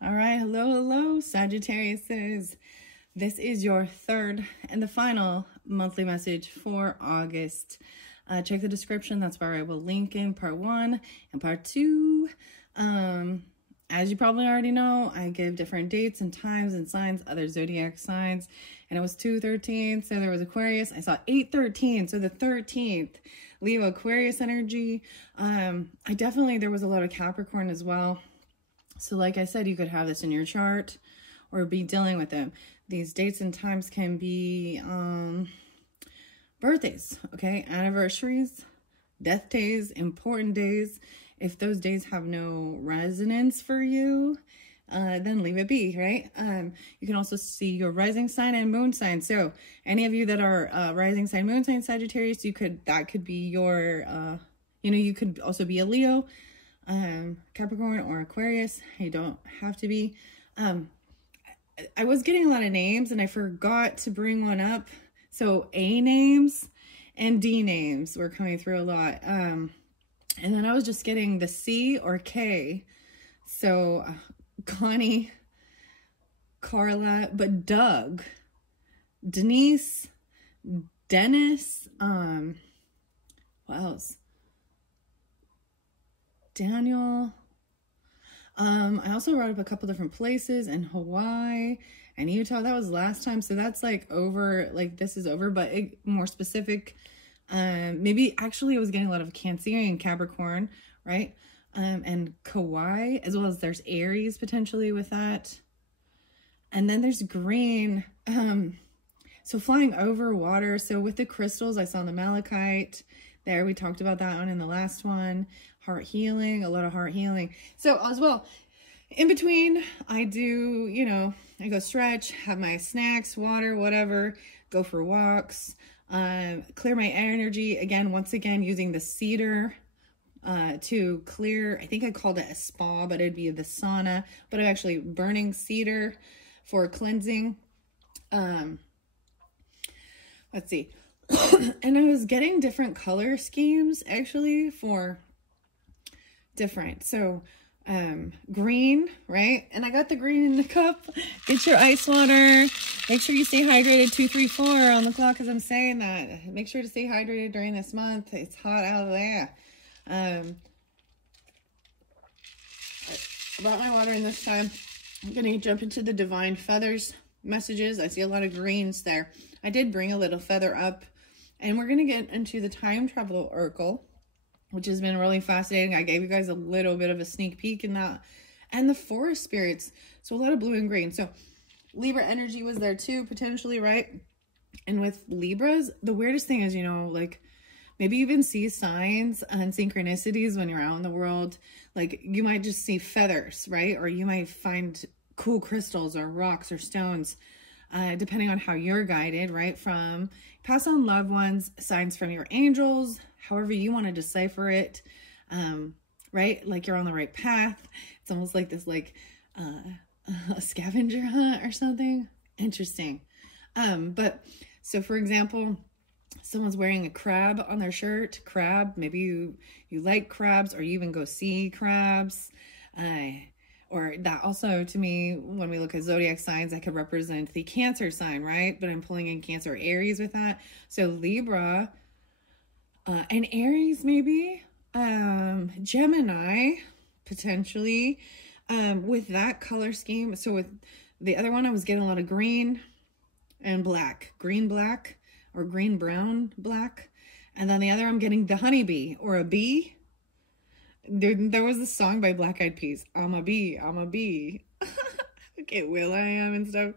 All right, hello, Sagittariuses. This is your third and the final monthly message for August. Check the description. That's where I will link in part 1 and part 2. As you probably already know, I give different dates and times and signs, other zodiac signs, and it was 2/13. So there was Aquarius. I saw 8/13, so the 13th, Leo Aquarius energy. There was a lot of Capricorn as well. So like I said, you could have this in your chart or be dealing with them. These dates and times can be birthdays, okay? Anniversaries, death days, important days. If those days have no resonance for you, then leave it be, right? You can also see your rising sign and moon sign. So any of you that are rising sign, moon sign, Sagittarius, that could be your, you could also be a Leo, Capricorn or Aquarius. You don't have to be. I was getting a lot of names and I forgot to bring one up. So A names and D names were coming through a lot. And then I was just getting the C or K. So Connie, Carla, but Doug, Denise, Dennis, what else? Daniel. I also wrote up a couple different places in Hawaii and Utah. That was last time. So that's like over, like this is over, but more specific. Maybe actually I was getting a lot of Cancerian Capricorn, right? And Kauai, as well as there's Aries potentially with that. And then there's green. So flying over water. So with the crystals, I saw the malachite there. We talked about that one in the last one. Heart healing, a lot of heart healing. So as well, in between, I do, I go stretch, have my snacks, water, whatever, go for walks, clear my energy. Again, once again, using the cedar to clear. I think I called it a spa, but it'd be the sauna, but I'm actually burning cedar for cleansing. Let's see. And I was getting different color schemes actually for different. So green, right? And I got the green in the cup. Get your ice water. Make sure you stay hydrated. 2, 3, 4 on the clock as I'm saying that. Make sure to stay hydrated during this month. It's hot out there. I brought my water in this time. I'm going to jump into the Divine Feathers messages. I see a lot of greens there. I did bring a little feather up. And we're going to get into the Time Travel Oracle, which has been really fascinating. I gave you guys a little bit of a sneak peek in that. And the Forest Spirits. So a lot of blue and green. So Libra energy was there too, potentially, right? And with Libras, the weirdest thing is, like maybe you even see signs and synchronicities when you're out in the world. Like you might just see feathers, right? Or you might find cool crystals or rocks or stones. Depending on how you're guided, right? From pass on loved ones, signs from your angels, however you want to decipher it, right? Like you're on the right path. It's almost like this, a scavenger hunt or something. Interesting. But so for example, someone's wearing a crab on their shirt, maybe you like crabs or you even go see crabs. Or that also, to me, when we look at zodiac signs, that could represent the Cancer sign, right? But I'm pulling in Cancer, Aries with that. So Libra and Aries, maybe. Gemini, potentially, with that color scheme. So with the other one, I was getting a lot of green and black. Green, black, or green, brown, black. And then the other, I'm getting the honeybee or a bee. There was this song by Black Eyed Peas. I'm a bee. Okay, Will I Am and stuff.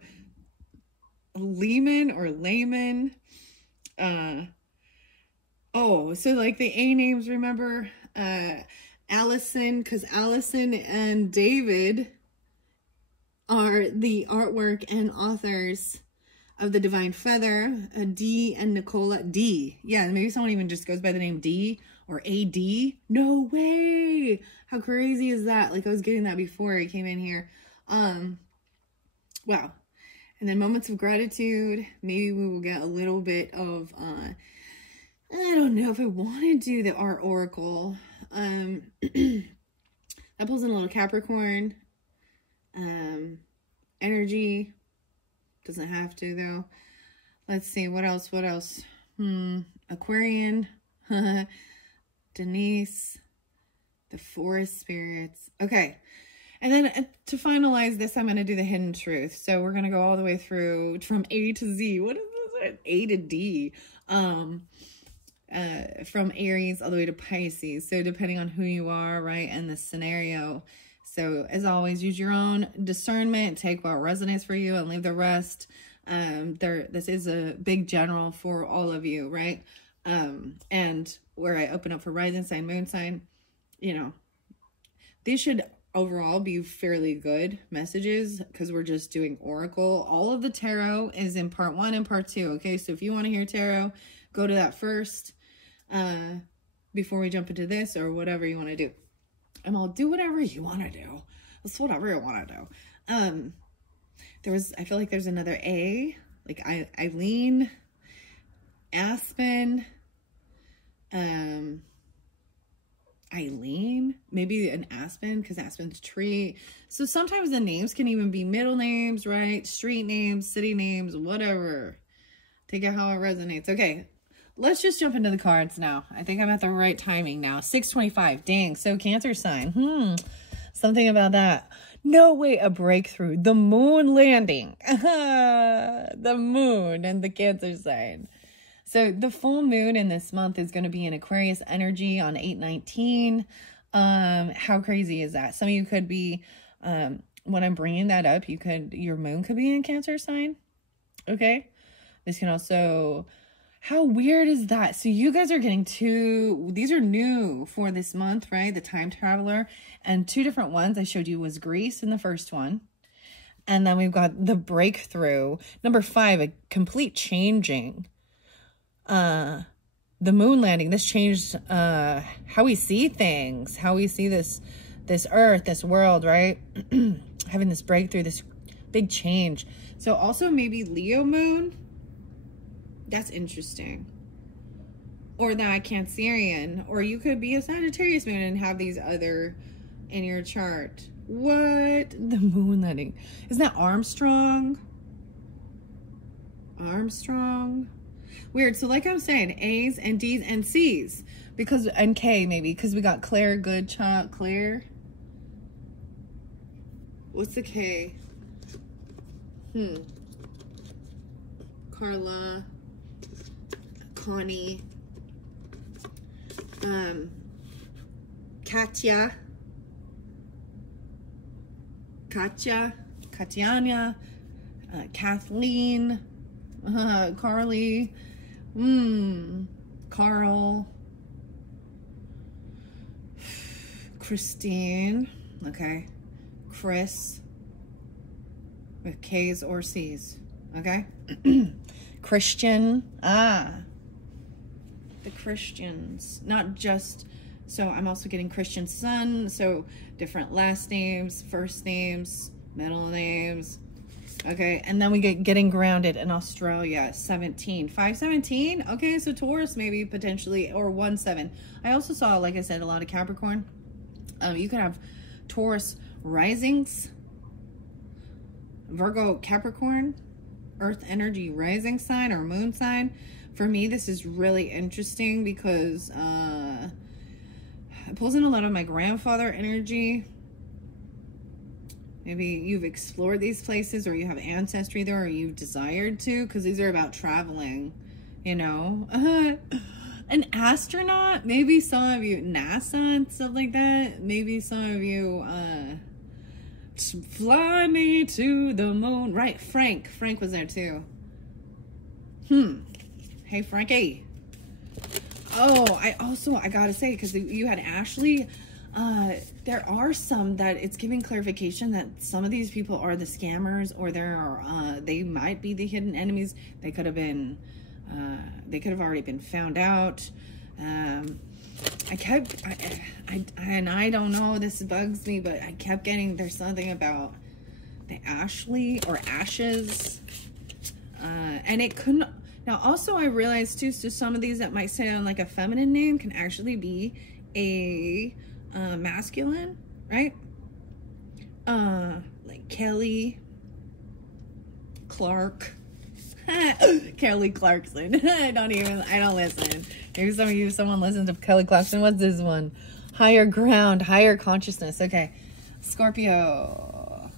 Lehman or Layman. So like the A names, remember? Allison, because Allison and David are the artwork and authors of the Divine Feather. D and Nicola. D. Yeah, maybe someone even just goes by the name D. Or AD? No way! How crazy is that? Like I was getting that before I came in here. Wow. And then moments of gratitude. Maybe we will get a little bit of, I don't know if I want to do the art oracle. That pulls in a little Capricorn. energy. Doesn't have to, though. Let's see, what else? Aquarian, Denise, the forest spirits. Okay. And then to finalize this, I'm going to do the hidden truth. So we're going to go all the way through from A to Z. What is this? A to D. From Aries all the way to Pisces. So depending on who you are, right, and the scenario. So as always, use your own discernment. Take what resonates for you and leave the rest. This is a big general for all of you, right? And where I open up for rising sign, moon sign, you know, these should overall be fairly good messages because we're just doing oracle. All of the tarot is in part 1 and part 2. Okay, so if you want to hear tarot, go to that first before we jump into this, or whatever you want to do. And I'll do whatever you want to do. That's whatever you want to do. I feel like there's another A, like Eileen, Aspen, Eileen, maybe an aspen, because aspen's tree. So sometimes the names can even be middle names, right? Street names, city names, whatever. Take it how it resonates. Okay, let's just jump into the cards now. I think I'm at the right timing now. 6:25. Dang, so Cancer sign. Something about that. No way, a breakthrough. The moon landing. The moon and the Cancer sign. So the full moon in this month is going to be in Aquarius energy on 8/19. How crazy is that? Some of you could be, when I'm bringing that up, your moon could be in Cancer sign. Okay. This can also, how weird is that? So you guys are getting these are new for this month, right? The time traveler, and 2 different ones I showed you was Greece in the first one. And then we've got the breakthrough. Number 5, a complete changing. The moon landing, this changed how we see things, how we see this earth, this world, right? Having this breakthrough, this big change. So also maybe Leo moon. That's interesting. Or that Cancerian. Or you could be a Sagittarius moon and have these other in your chart. What? The moon landing. Isn't that Armstrong? Armstrong? Weird. So like I'm saying, A's and D's and C's. And K maybe. Because we got Claire, Goodchild, Claire. What's the K? Carla. Connie. Katya. Katyana. Kathleen. Carly. Carl. Christine. Okay. Chris. With K's or C's. Okay. Christian. The Christians. Not just, so I'm also getting Christian son. So different last names, first names, middle names. Okay, and then we get getting grounded in Australia, 17. 517? Okay, so Taurus maybe potentially, or 17. I also saw, like I said, a lot of Capricorn. You could have Taurus risings, Virgo, Capricorn, Earth energy rising sign or moon sign. For me, this is really interesting because it pulls in a lot of my grandfather energy. Maybe you've explored these places, or you have ancestry there, or you've desired to, because these are about traveling, you know. An astronaut, maybe some of you, NASA and stuff like that. Maybe some of you, fly me to the moon. Right, Frank was there too. Hey, Frankie. Oh, I gotta say, because you had Ashley, there are some that it's giving clarification that some of these people are the scammers, or they might be the hidden enemies. They could have already been found out. I don't know, this bugs me, but I kept getting, there's something about the Ashley or Ashes, and it couldn't. Now, also, I realized, too, so some of these that might sound like a feminine name can actually be a masculine, right? Like Kelly Clark. Kelly Clarkson. I don't listen. Maybe someone listens to Kelly Clarkson. What's this one? Higher ground, higher consciousness. Okay. Scorpio.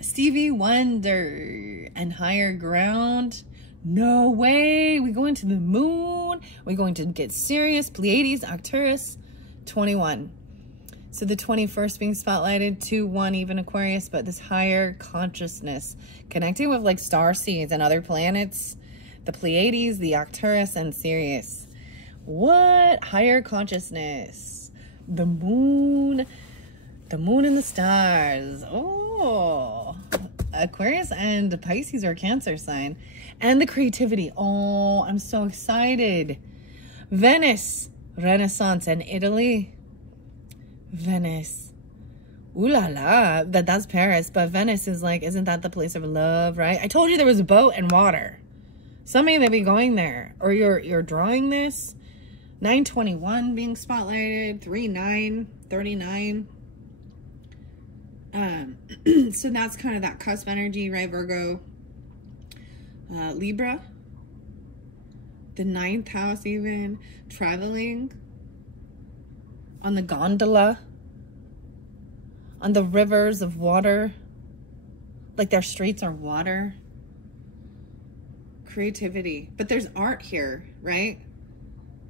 Stevie Wonder and higher ground. No way. We going to the moon. We're going to get serious. Pleiades, Arcturus, 21. So the 21st being spotlighted, 2-1 even Aquarius, but this higher consciousness connecting with like star seeds and other planets, the Pleiades, the Arcturus, and Sirius. What? Higher consciousness. The moon and the stars. Oh, Aquarius and Pisces are Cancer sign. And the creativity. Oh, I'm so excited. Venice, Renaissance, and Italy. Venice. Ooh la la. That's Paris. But Venice is like, isn't that the place of love, right? I told you there was a boat and water. Somebody may be going there. Or you're drawing this. 921 being spotlighted. 3-9. 39. So that's kind of that cusp energy, right? Virgo. Libra. The 9th house even. Traveling. On the gondola, on the rivers of water, like their streets are water. Creativity, but there's art here, right?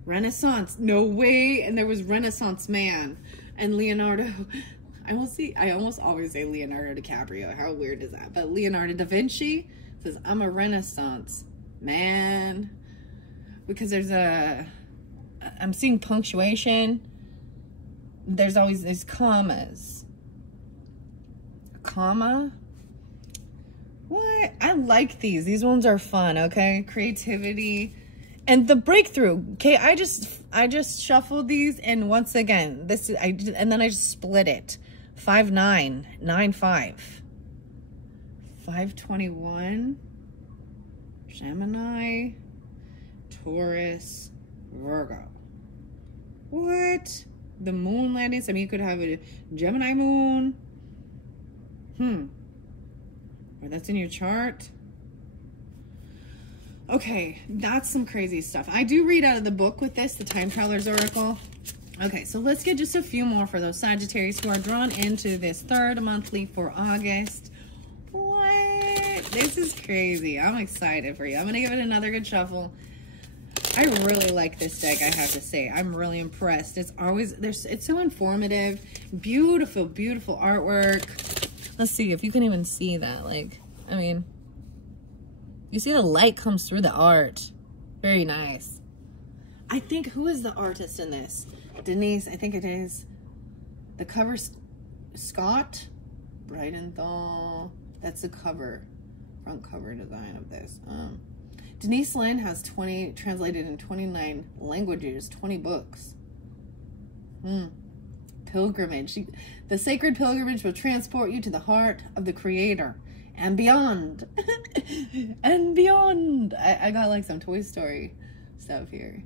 Renaissance, no way. And there was Renaissance man and Leonardo. I almost always say Leonardo DiCaprio. How weird is that? But Leonardo da Vinci says, I'm a Renaissance man, because I'm seeing punctuation. There's always these commas. Comma? What? I like these. These ones are fun, okay? Creativity. And the breakthrough. Okay, I just shuffled these, and once again, and then I just split it. 5-9, 9-5. 5-21. Gemini. Taurus. Virgo. What? The moon landing. I mean, you could have a Gemini moon. Or that's in your chart. Okay, that's some crazy stuff. I do read out of the book with this, the Time Traveler's Oracle. Okay, so let's get just a few more for those Sagittarius who are drawn into this third monthly for August. What? This is crazy. I'm excited for you. I'm going to give it another good shuffle. I really like this deck, I have to say. I'm really impressed. It's so informative. Beautiful, beautiful artwork. Let's see if you can even see that. Like, I mean, you see the light comes through the art. Very nice. I think, who is the artist in this? Denise, I think it is. The cover, Scott Brightenthal. That's the cover, front cover design of this. Denise Lynn has translated in 29 languages, 20 books. Pilgrimage. The sacred pilgrimage will transport you to the heart of the Creator and beyond. And beyond. I got like some Toy Story stuff here.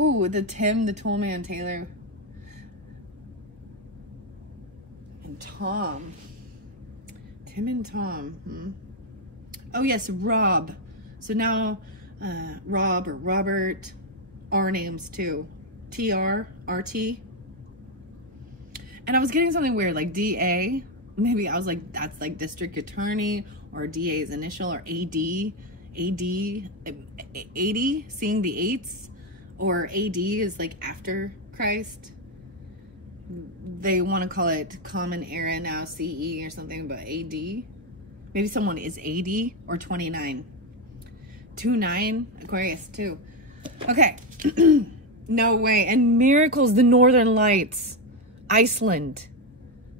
Ooh, the Toolman Taylor. And Tom. Tim and Tom. Oh, yes, Rob. So now, Rob or Robert, R names too. TR, RT. And I was getting something weird, like DA. Maybe I was like, that's like district attorney, or DA's initial, or AD, 80, seeing the eights, or AD is like after Christ. They want to call it common era now, CE or something, but AD. Maybe someone is 80 or 29. 2-9, Aquarius too. Okay. No way. And miracles, the Northern Lights. Iceland,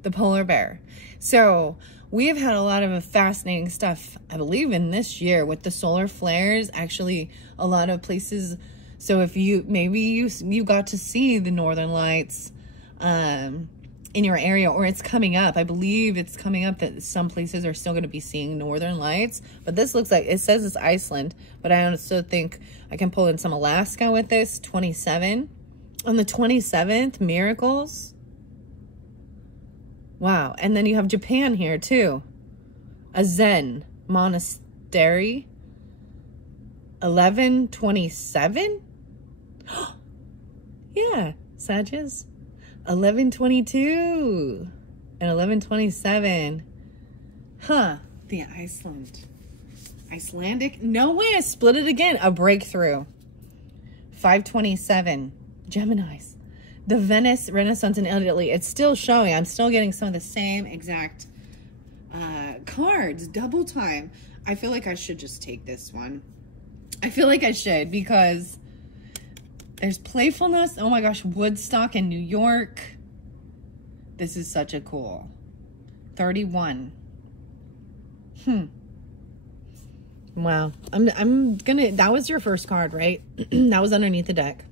the polar bear. So we have had a lot of fascinating stuff, I believe, in this year with the solar flares. Actually, a lot of places. So if maybe you got to see the Northern Lights in your area, or it's coming up. I believe it's coming up that some places are still going to be seeing Northern Lights. But this looks like, it says it's Iceland, but I also think I can pull in some Alaska with this. 27. On the 27th, miracles. Wow. And then you have Japan here too. A Zen monastery. 1127. Yeah, Sagittarius. 1122 and 1127. Huh. The Icelandic. No way. I split it again. A breakthrough. 527. Geminis. The Venice Renaissance in Italy. It's still showing. I'm still getting some of the same exact cards. Double time. I feel like I should just take this one. I feel like I should because there's playfulness. Oh my gosh. Woodstock in New York. This is such a cool. 31. Wow. I'm gonna, that was your first card, right? That was underneath the deck.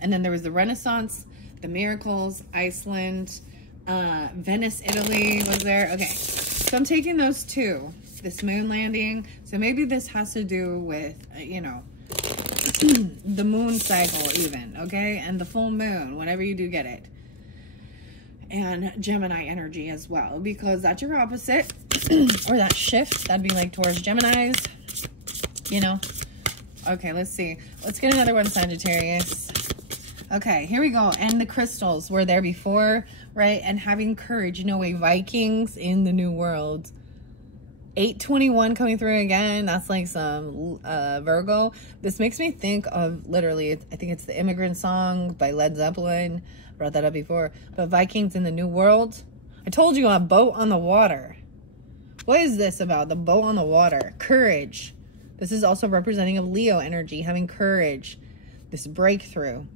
And then there was the Renaissance, the Miracles, Iceland, Venice, Italy was there. Okay. So I'm taking those two. This moon landing. So maybe this has to do with, you know, the moon cycle even, okay? And the full moon, whenever you do get it. And Gemini energy as well, because that's your opposite. Or that shift, that'd be like towards Geminis, you know? Okay, let's see. Let's get another one, Sagittarius. Okay, here we go. And the crystals were there before, right? And having courage, you know, way Vikings in the New World. 821 coming through again. That's like some Virgo. This makes me think of literally, I think it's the Immigrant Song by Led Zeppelin. I brought that up before. But Vikings in the New World. I told you, a boat on the water. What is this about? The boat on the water. Courage. This is also representing of Leo energy. Having courage. This breakthrough.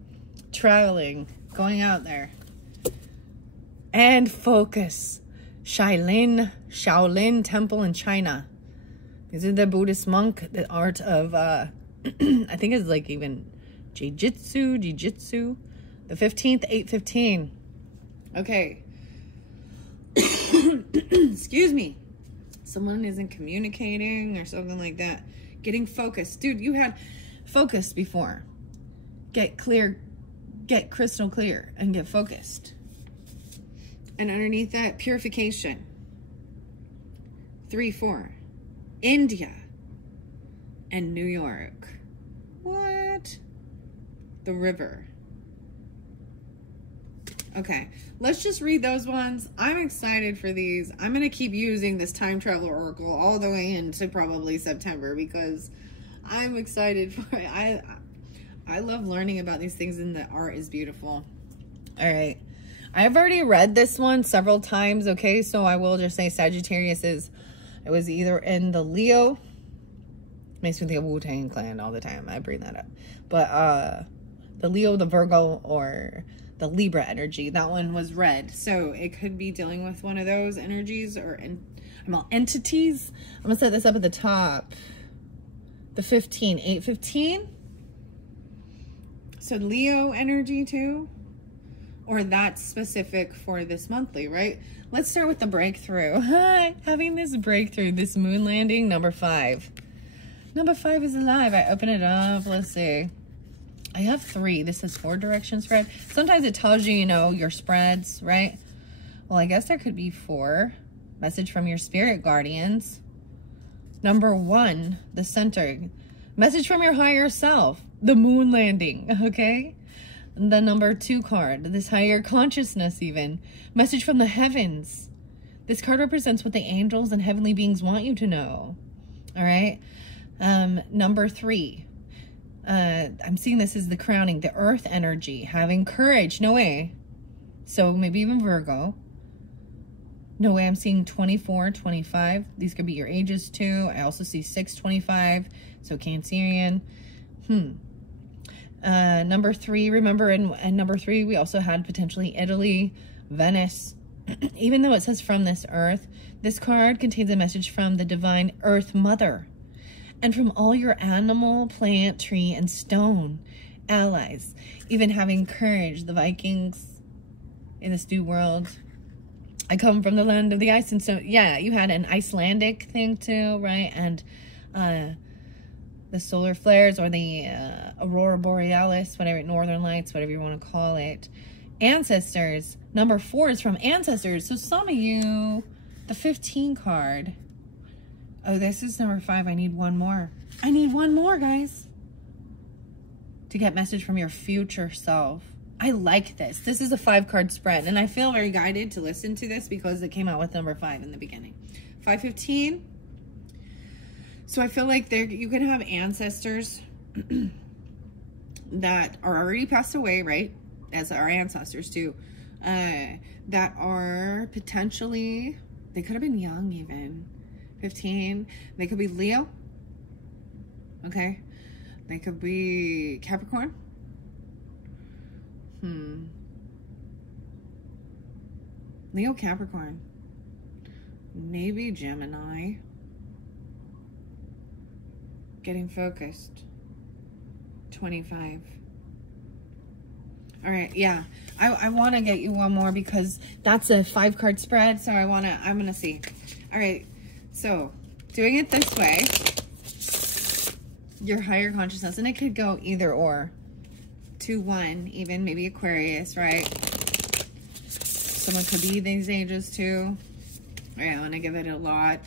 Traveling. Going out there. And focus. Shaolin Temple in China. These are the Buddhist monk, the art of, I think it's like even jiu-jitsu. The 15th, 815. Okay. Excuse me. Someone isn't communicating or something like that. Getting focused. Dude, you had focus before. Get clear, get crystal clear, and get focused. And underneath that, purification. 3-4. India. And New York. What? The river. Okay, let's just read those ones. I'm excited for these. I'm going to keep using this time travel oracle all the way into probably September because I'm excited for it. I love learning about these things, and the art is beautiful. All right. I've already read this one several times, okay? So I will just say Sagittarius is, it was either in the Leo, makes me think of Wu-Tang Clan all the time. I bring that up. But the Leo, the Virgo, or the Libra energy. That one was red. So it could be dealing with one of those energies or entities. I'm going to set this up at the top. The 15, 815. So Leo energy too. Or that's specific for this monthly, right? Let's start with the breakthrough. Hi, having this breakthrough, this moon landing, number 5. Number 5 is alive. I open it up. Let's see. I have 3. This is 4 direction spread. Sometimes it tells you, you know, your spreads, right? Well, I guess there could be 4. Message from your spirit guardians. Number 1, the center. Message from your higher self. The moon landing, okay? The number 2 card, this higher consciousness even. Message from the heavens. This card represents what the angels and heavenly beings want you to know. All right. Number 3. I'm seeing this as the crowning, the earth energy, having courage. No way. So maybe even Virgo. No way. I'm seeing 24, 25. These could be your ages too. I also see 6, 25. So Cancerian. Number 3, remember in number 3, we also had potentially Italy, Venice. Even though it says from this earth, this card contains a message from the divine earth mother and from all your animal, plant, tree, and stone allies. Even having courage, the Vikings in this new world. I come from the land of the ice, and so yeah, you had an Icelandic thing too, right? And the solar flares or the aurora borealis, whatever, northern lights, whatever you want to call it. Ancestors. Number 4 is from ancestors. So some of you, the 15 card. Oh, this is number 5. I need one more. I need one more, guys. To get message from your future self. I like this. This is a 5-card spread. And I feel very guided to listen to this because it came out with number 5 in the beginning. 515. So I feel like you can have ancestors that are already passed away, right? As our ancestors do. That are potentially, they could have been young even. 15. They could be Leo. Okay. They could be Capricorn. Leo, Capricorn. Maybe Gemini. Getting focused. 25. All right, yeah. I want to get you one more because that's a 5-card spread. So I'm going to see. All right. So doing it this way, your higher consciousness, and it could go either or. 2-1, even maybe Aquarius, right? Someone could be these ages too. All right, I want to give it a lot.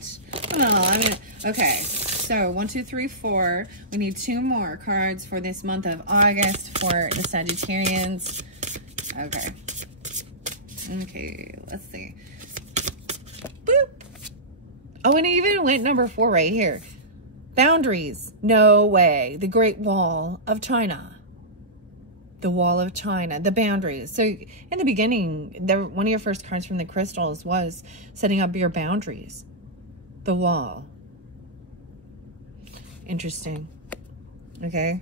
Okay. So 1, 2, 3, 4. We need 2 more cards for this month of August for the Sagittarians. Okay. Okay, let's see. Boop. Oh, and it even went number 4 right here. Boundaries. No way. The Great Wall of China. The Wall of China. The boundaries. So in the beginning, one of your first cards from the crystals was setting up your boundaries. The wall. Interesting. Okay.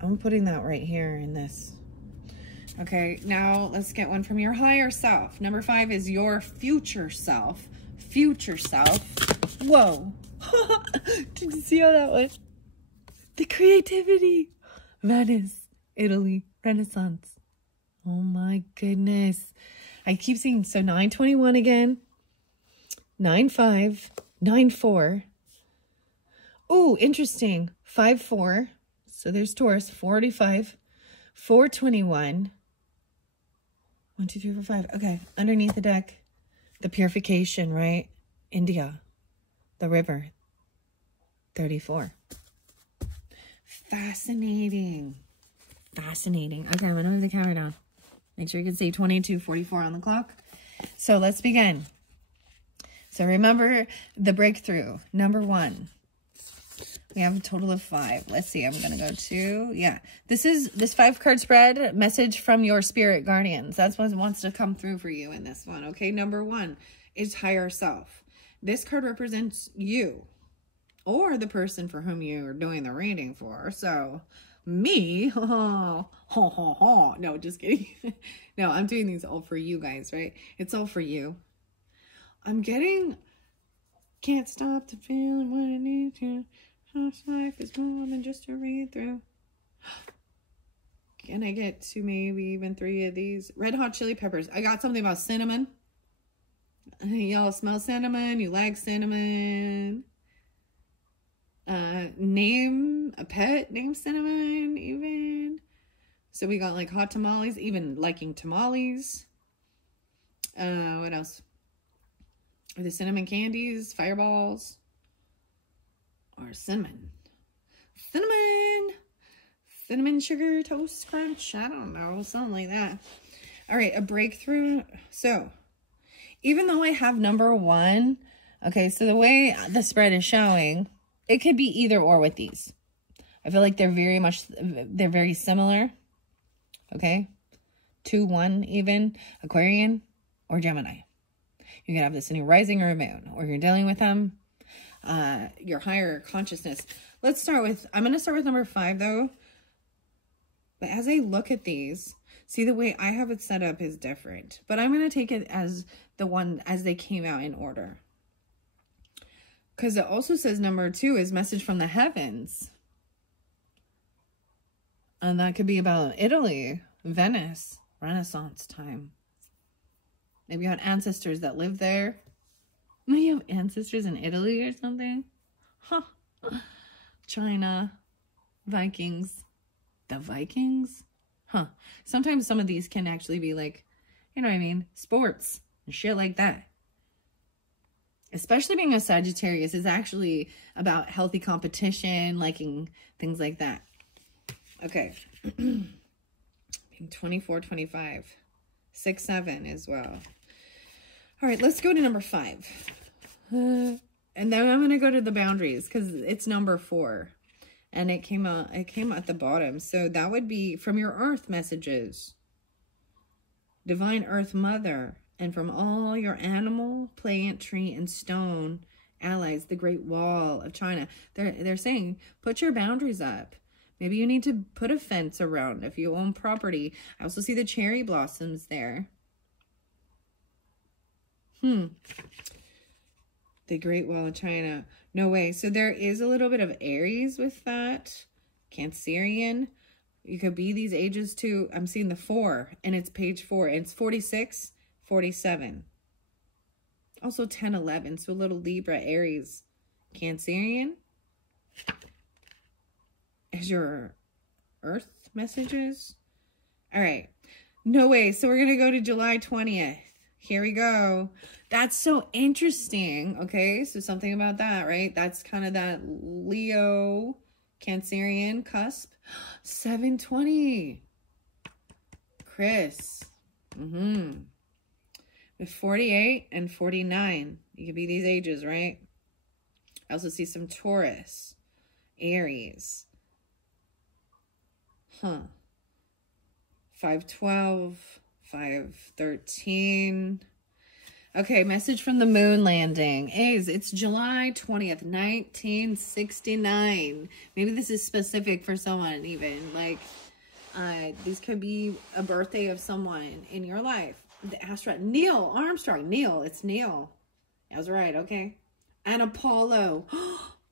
I'm putting that right here in this. Okay, now let's get one from your higher self. Number 5 is your future self. Future self. Whoa. Did you see how that was? The creativity. Venice, Italy, Renaissance. Oh my goodness. I keep seeing, so 921 again. 95, 94. Oh, interesting. 54. So there's Taurus. 45, 421. 1, 2, 3, 4, 5. Okay, underneath the deck, the purification, right? India, the river. 34. Fascinating. Fascinating. Okay, I'm going to move the camera down. Make sure you can see 22:44 on the clock. So let's begin. So remember the breakthrough. Number 1. We have a total of 5. Let's see. I'm going to go to, yeah. This 5-card spread, message from your spirit guardians. That's what wants to come through for you in this one. Okay, number 1 is higher self. This card represents you. Or the person for whom you are doing the reading for. So, me, no, just kidding. No, I'm doing these all for you guys, right? It's all for you. I'm getting, can't stop the feeling when I need to. Life is more than just a read through. Can I get to maybe even 3 of these? Red hot chili peppers. I got something about cinnamon. Y'all smell cinnamon. You like cinnamon. Name a pet named Cinnamon even. So we got like hot tamales, even liking tamales. What else? Are the cinnamon candies, fireballs, or cinnamon? Cinnamon sugar toast crunch. I don't know, something like that. All right, a breakthrough. So even though I have number 1, okay, so the way the spread is showing, it could be either or with these. I feel like they're very similar. Okay. 2-1 even. Aquarian or Gemini. You can have this in your rising or moon, or you're dealing with them. Your higher consciousness. Let's start with, I'm going to start with number 5 though. But as I look at these, see the way I have it set up is different. But I'm going to take it as the one as they came out in order. Because it also says number 2 is message from the heavens. And that could be about Italy, Venice, Renaissance time. Maybe you had ancestors that lived there. Maybe you have ancestors in Italy or something. Huh. China, Vikings. The Vikings? Huh. Sometimes some of these can actually be like, you know what I mean? Sports and shit like that. Especially being a Sagittarius is actually about healthy competition, liking things like that. Okay. 24, 25. 6, 7 as well. All right, let's go to number 5. And then I'm going to go to the boundaries because it's number 4. And it came at the bottom. So that would be from your earth messages. Divine Earth Mother. And from all your animal, plant, tree, and stone allies, the Great Wall of China. They're saying, put your boundaries up. Maybe you need to put a fence around if you own property. I also see the cherry blossoms there. The Great Wall of China. No way. So there is a little bit of Aries with that. Cancerian. You could be these ages too. I'm seeing the 4, and it's page 4. And it's 46, 47. Also 10, 11. So a little Libra, Aries, Cancerian. Is your earth messages. All right. No way. So we're going to go to July 20th. Here we go. That's so interesting. Okay. So something about that, right? That's kind of that Leo Cancerian cusp. 720. Chris. With 48 and 49. You could be these ages, right? I also see some Taurus. Aries. 512, 513. Okay, message from the moon landing. A's, it's July 20th, 1969. Maybe this is specific for someone even. Like, these could be a birthday of someone in your life. The astronaut, Neil Armstrong. Neil, it's Neil. I was right, okay. And Apollo.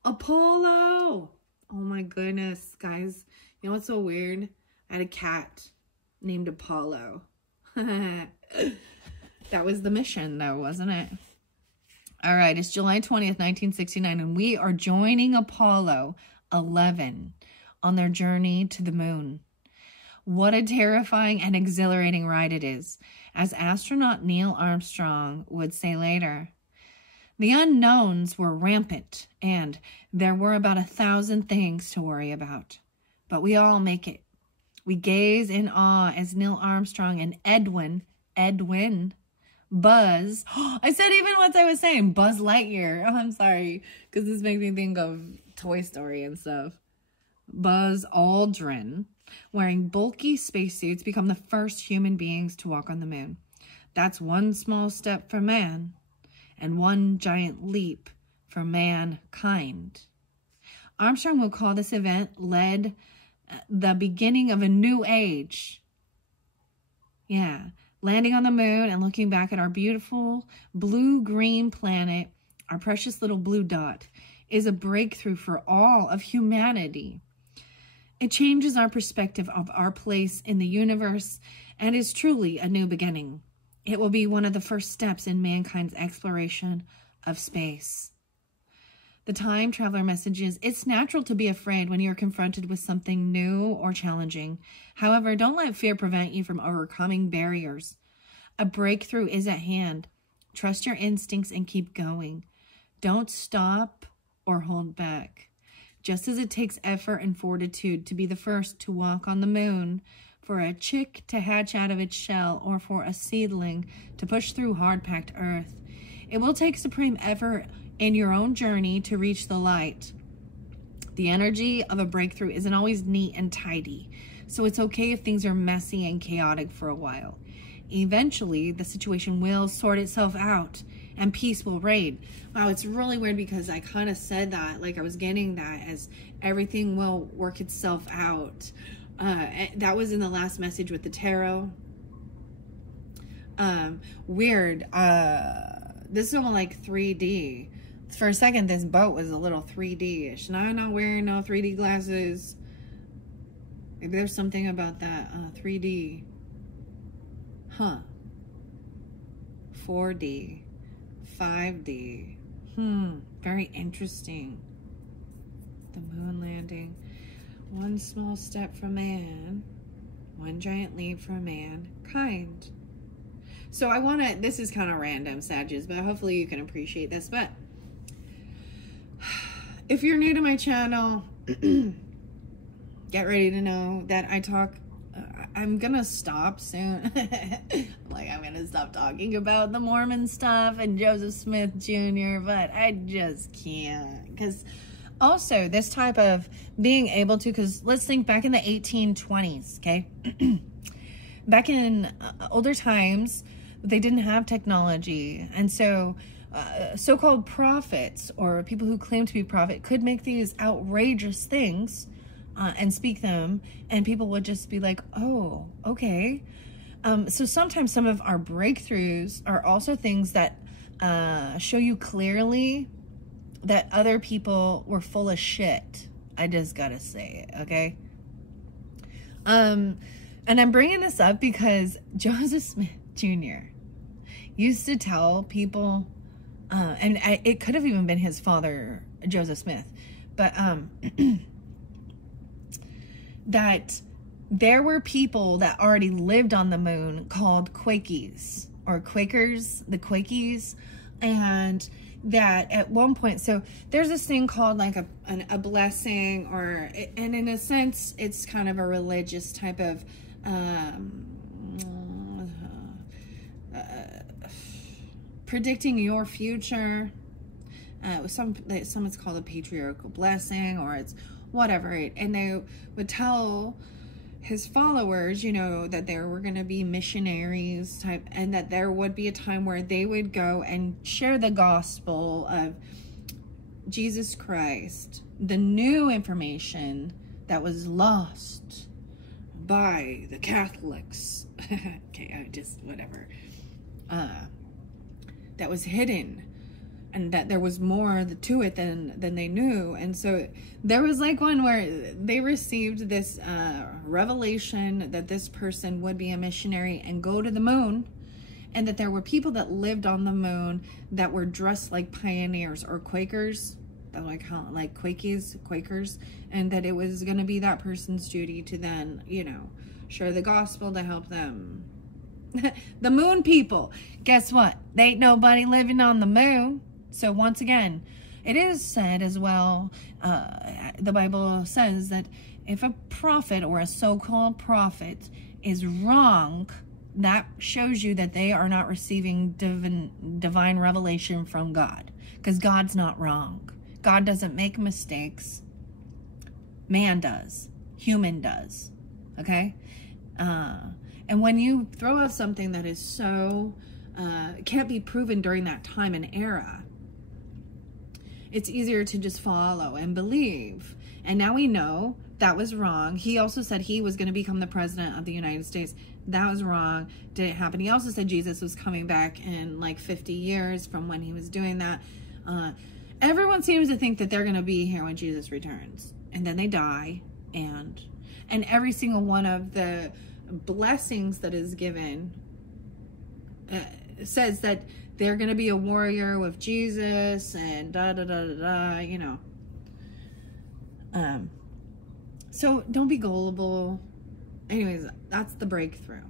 Apollo. Oh my goodness, guys. You know what's so weird? I had a cat named Apollo. That was the mission, though, wasn't it? All right, it's July 20th, 1969, and we are joining Apollo 11 on their journey to the moon. What a terrifying and exhilarating ride it is. As astronaut Neil Armstrong would say later, the unknowns were rampant, and there were about 1,000 things to worry about. But we all make it. We gaze in awe as Neil Armstrong and Edwin, Buzz. I said even what I was saying, Buzz Lightyear. Oh, I'm sorry, because this makes me think of Toy Story and stuff. Buzz Aldrin, wearing bulky spacesuits, become the first human beings to walk on the moon. That's one small step for man, and one giant leap for mankind. Armstrong will call this event led the beginning of a new age. Yeah, landing on the moon and looking back at our beautiful blue-green planet, our precious little blue dot, is a breakthrough for all of humanity. It changes our perspective of our place in the universe and is truly a new beginning. It will be one of the first steps in mankind's exploration of space. The time traveler message is, it's natural to be afraid when you're confronted with something new or challenging. However, don't let fear prevent you from overcoming barriers. A breakthrough is at hand. Trust your instincts and keep going. Don't stop or hold back. Just as it takes effort and fortitude to be the first to walk on the moon, for a chick to hatch out of its shell, or for a seedling to push through hard-packed earth, it will take supreme effort in your own journey to reach the light. The energy of a breakthrough isn't always neat and tidy, so it's okay if things are messy and chaotic for a while. Eventually, the situation will sort itself out and peace will reign. Wow, it's really weird because I kind of said that, like I was getting that as everything will work itself out. That was in the last message with the tarot. Weird. This is almost like 3D. For a second, this boat was a little 3D-ish. Now I'm not wearing no 3D glasses. Maybe there's something about that 3D. Huh. 4D. 5D. Very interesting. The moon landing. One small step for man. one giant leap for mankind. So I want to, this is kind of random, Sagittarius, but hopefully you can appreciate this. But if you're new to my channel, get ready to know that I talk, I'm going to stop soon. I'm going to stop talking about the Mormon stuff and Joseph Smith Jr., but I just can't. Because also this type of being able to, because let's think back in the 1820s, okay? Back in older times, they didn't have technology. And so so-called prophets or people who claim to be prophet could make these outrageous things and speak them, and people would just be like, oh, okay. So sometimes some of our breakthroughs are also things that show you clearly that other people were full of shit. I just gotta say it, okay? And I'm bringing this up because Joseph Smith Jr. used to tell people, and it could have even been his father, Joseph Smith, but that there were people that already lived on the moon called Quakies or Quakers, the Quakies, and that at one point, so there's this thing called like a blessing, or, and in a sense, it's kind of a religious type of predicting your future. Some it's called a patriarchal blessing, or it's whatever, and they would tell his followers, you know, that there were going to be missionaries type, and that there would be a time where they would go and share the gospel of Jesus Christ, the new information that was lost by the Catholics. Okay, I just, whatever. That was hidden, and that there was more to it than they knew. And so there was like one where they received this revelation that this person would be a missionary and go to the moon, and that there were people that lived on the moon that were dressed like pioneers or Quakers, like Quakers, and that it was going to be that person's duty to then, you know, share the gospel to help them. The moon people, guess what? They ain't nobody living on the moon. So once again, it is said as well, the Bible says that if a prophet or a so-called prophet is wrong, that shows you that they are not receiving divine revelation from God, because God's not wrong. God doesn't make mistakes. Man does. Human does. Okay? And when you throw out something that is so, can't be proven during that time and era, it's easier to just follow and believe. And now we know that was wrong. He also said he was going to become the president of the United States. That was wrong. Didn't happen. He also said Jesus was coming back in like 50 years from when he was doing that. Everyone seems to think that they're going to be here when Jesus returns. And then they die. And every single one of the blessings that is given says that they're going to be a warrior with Jesus and you know. So don't be gullible. Anyways, that's the breakthrough.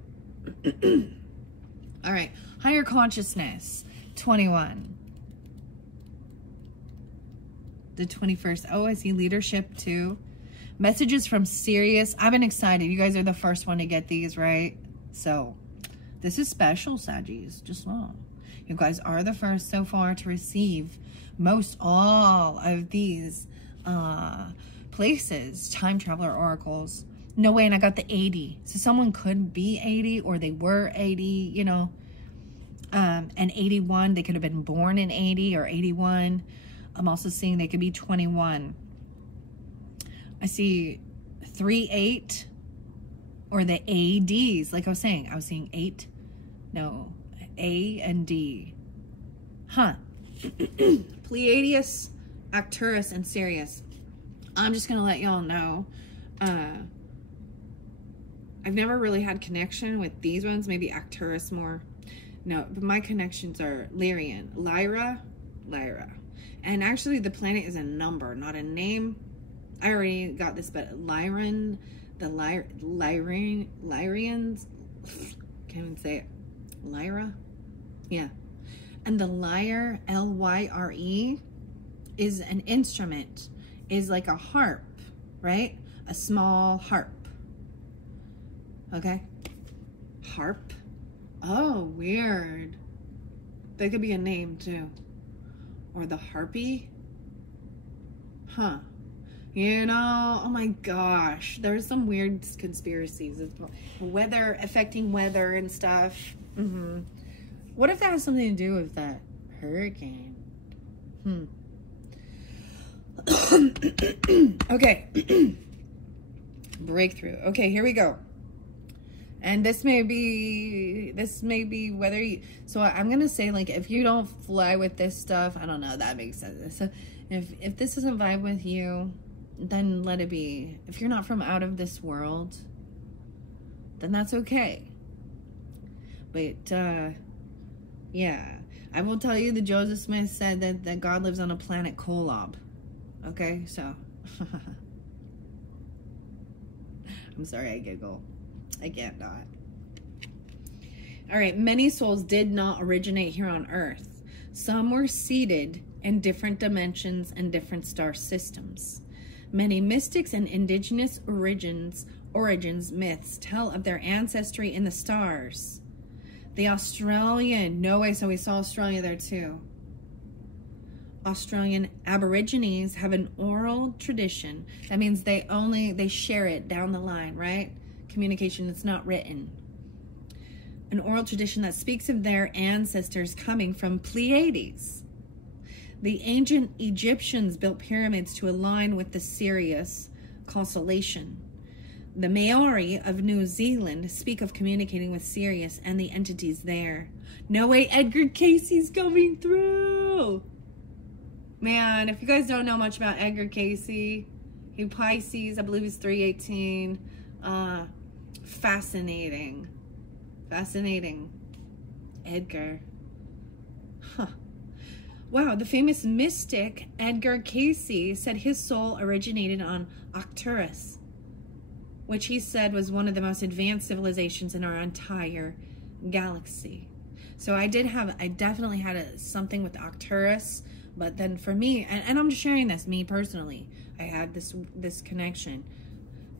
All right. Higher consciousness, 21. The 21st. Oh, I see leadership too. Messages from Sirius. I've been excited. You guys are the first one to get these, right? So this is special, Saggies. Just know. You guys are the first so far to receive most all of these places, time traveler oracles. No way, and I got the 80. So someone could be 80, or they were 80, you know. And 81, they could have been born in 80 or 81. I'm also seeing they could be 21. I see 3-8 or the ADs. Like I was saying, I was seeing 8. No, A and D. Huh. Pleiadius, Arcturus, and Sirius. I'm just going to let y'all know. I've never really had connection with these ones. Maybe Arcturus more. No, but my connections are Lyrian. Lyra. And actually the planet is a number, not a name. I already got this, but Lyran, the Lyrians, can't even say it, Lyra, yeah. And the lyre, Lyre, is an instrument, is like a harp, right? A small harp, okay? Harp? Oh, weird. That could be a name too. Or the harpy? Huh. You know, oh my gosh. There's some weird conspiracies. Weather, affecting weather and stuff. What if that has something to do with that hurricane? Okay. Breakthrough. Okay, here we go. And this may be whether you, so I'm going to say, like, if you don't fly with this stuff, I don't know, that makes sense. So if this doesn't vibe with you, then let it be. If you're not from out of this world, then that's okay. But, yeah, I will tell you that Joseph Smith said that God lives on a planet Kolob. Okay, so, I'm sorry I giggle. I can't not. All right, many souls did not originate here on Earth. Some were seated in different dimensions and different star systems. Many mystics and indigenous origins myths tell of their ancestry in the stars. The Australian, no way, so we saw Australia there too. Australian Aborigines have an oral tradition. That means they share it down the line, right? Communication, it's not written. An oral tradition that speaks of their ancestors coming from Pleiades. The ancient Egyptians built pyramids to align with the Sirius constellation. The Maori of New Zealand speak of communicating with Sirius and the entities there. No way, Edgar Casey's coming through. Man, if you guys don't know much about Edgar Casey, he Pisces, I believe he's 318. Fascinating. Edgar. Huh. Wow, the famous mystic Edgar Casey said his soul originated on Arcturus, which he said was one of the most advanced civilizations in our entire galaxy. So I definitely had something with Arcturus, but then for me, and I'm just sharing this, me personally, I had this connection.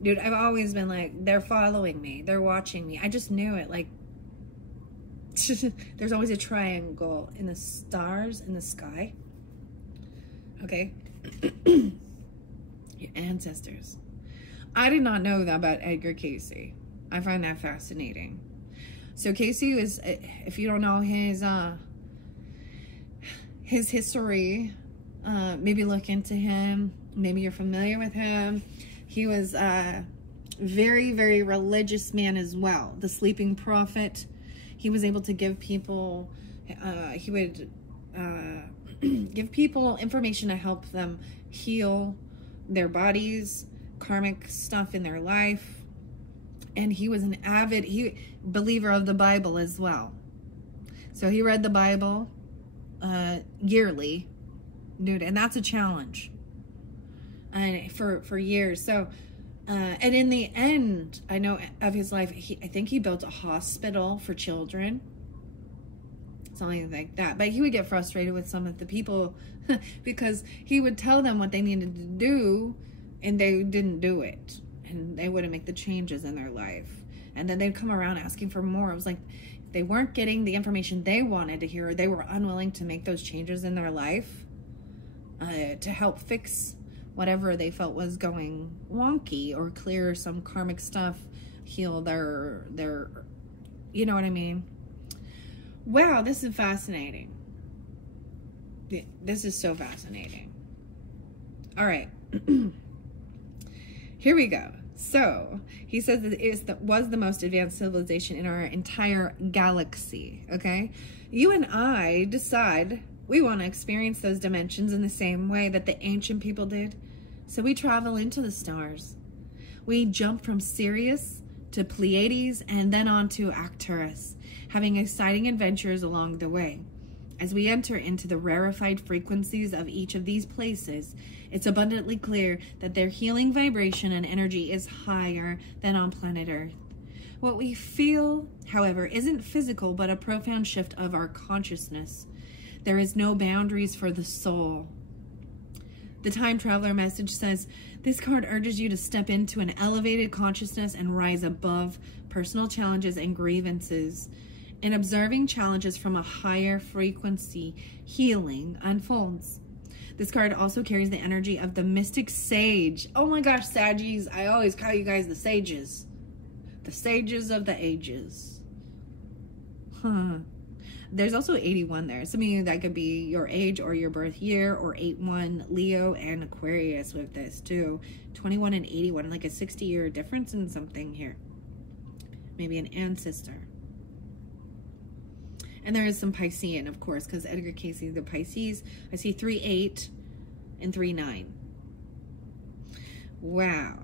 Dude, I've always been like, they're following me. They're watching me. I just knew it. Like, there's always a triangle in the stars in the sky. Okay? Your ancestors. I did not know that about Edgar Casey. I find that fascinating. So Casey was, if you don't know his history, maybe look into him. Maybe you're familiar with him. He was a very, very religious man as well. The sleeping prophet. He was able to give people, he would give people information to help them heal their bodies, karmic stuff in their life. And he was an avid believer of the Bible as well. So he read the Bible yearly. Dude, and that's a challenge. And for years. So, and in the end, I know of his life, I think he built a hospital for children. Something like that. But he would get frustrated with some of the people because he would tell them what they needed to do and they didn't do it. And they wouldn't make the changes in their life. And then they'd come around asking for more. It was like they weren't getting the information they wanted to hear, or they were unwilling to make those changes in their life to help fix whatever they felt was going wonky or clear some karmic stuff, heal their, you know what I mean? Wow, this is fascinating. This is so fascinating. All right. Here we go. So, he says that it was the most advanced civilization in our entire galaxy, okay? You and I decide we want to experience those dimensions in the same way that the ancient people did. So we travel into the stars. We jump from Sirius to Pleiades and then on to Arcturus, having exciting adventures along the way. As we enter into the rarefied frequencies of each of these places, it's abundantly clear that their healing vibration and energy is higher than on planet Earth. What we feel, however, isn't physical, but a profound shift of our consciousness. There is no boundaries for the soul. The Time Traveler message says, this card urges you to step into an elevated consciousness and rise above personal challenges and grievances. In observing challenges from a higher frequency, healing unfolds. This card also carries the energy of the mystic sage. Oh my gosh, Saggies, I always call you guys the sages. The sages of the ages. Huh. There's also 81 there. Some of you, that could be your age or your birth year, or 8-1 Leo and Aquarius with this too. 21 and 81, like a 60-year difference in something here. Maybe an ancestor. And there is some Piscean, of course, because Edgar Cayce, the Pisces. I see 3-8 and 3-9. Wow.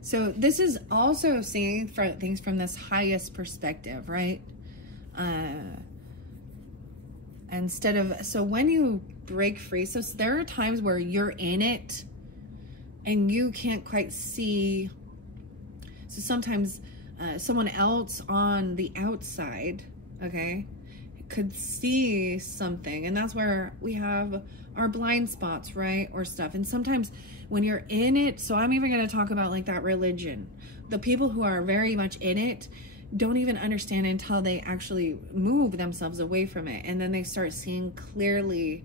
So this is also seeing things from this highest perspective, right? Instead of, so when you break free, so there are times where you're in it and you can't quite see. So sometimes someone else on the outside, okay, could see something, and that's where we have our blind spots, right, or stuff. And sometimes when you're in it, so I'm even going to talk about like that religion, the people who are very much in it don't even understand until they actually move themselves away from it, and then they start seeing clearly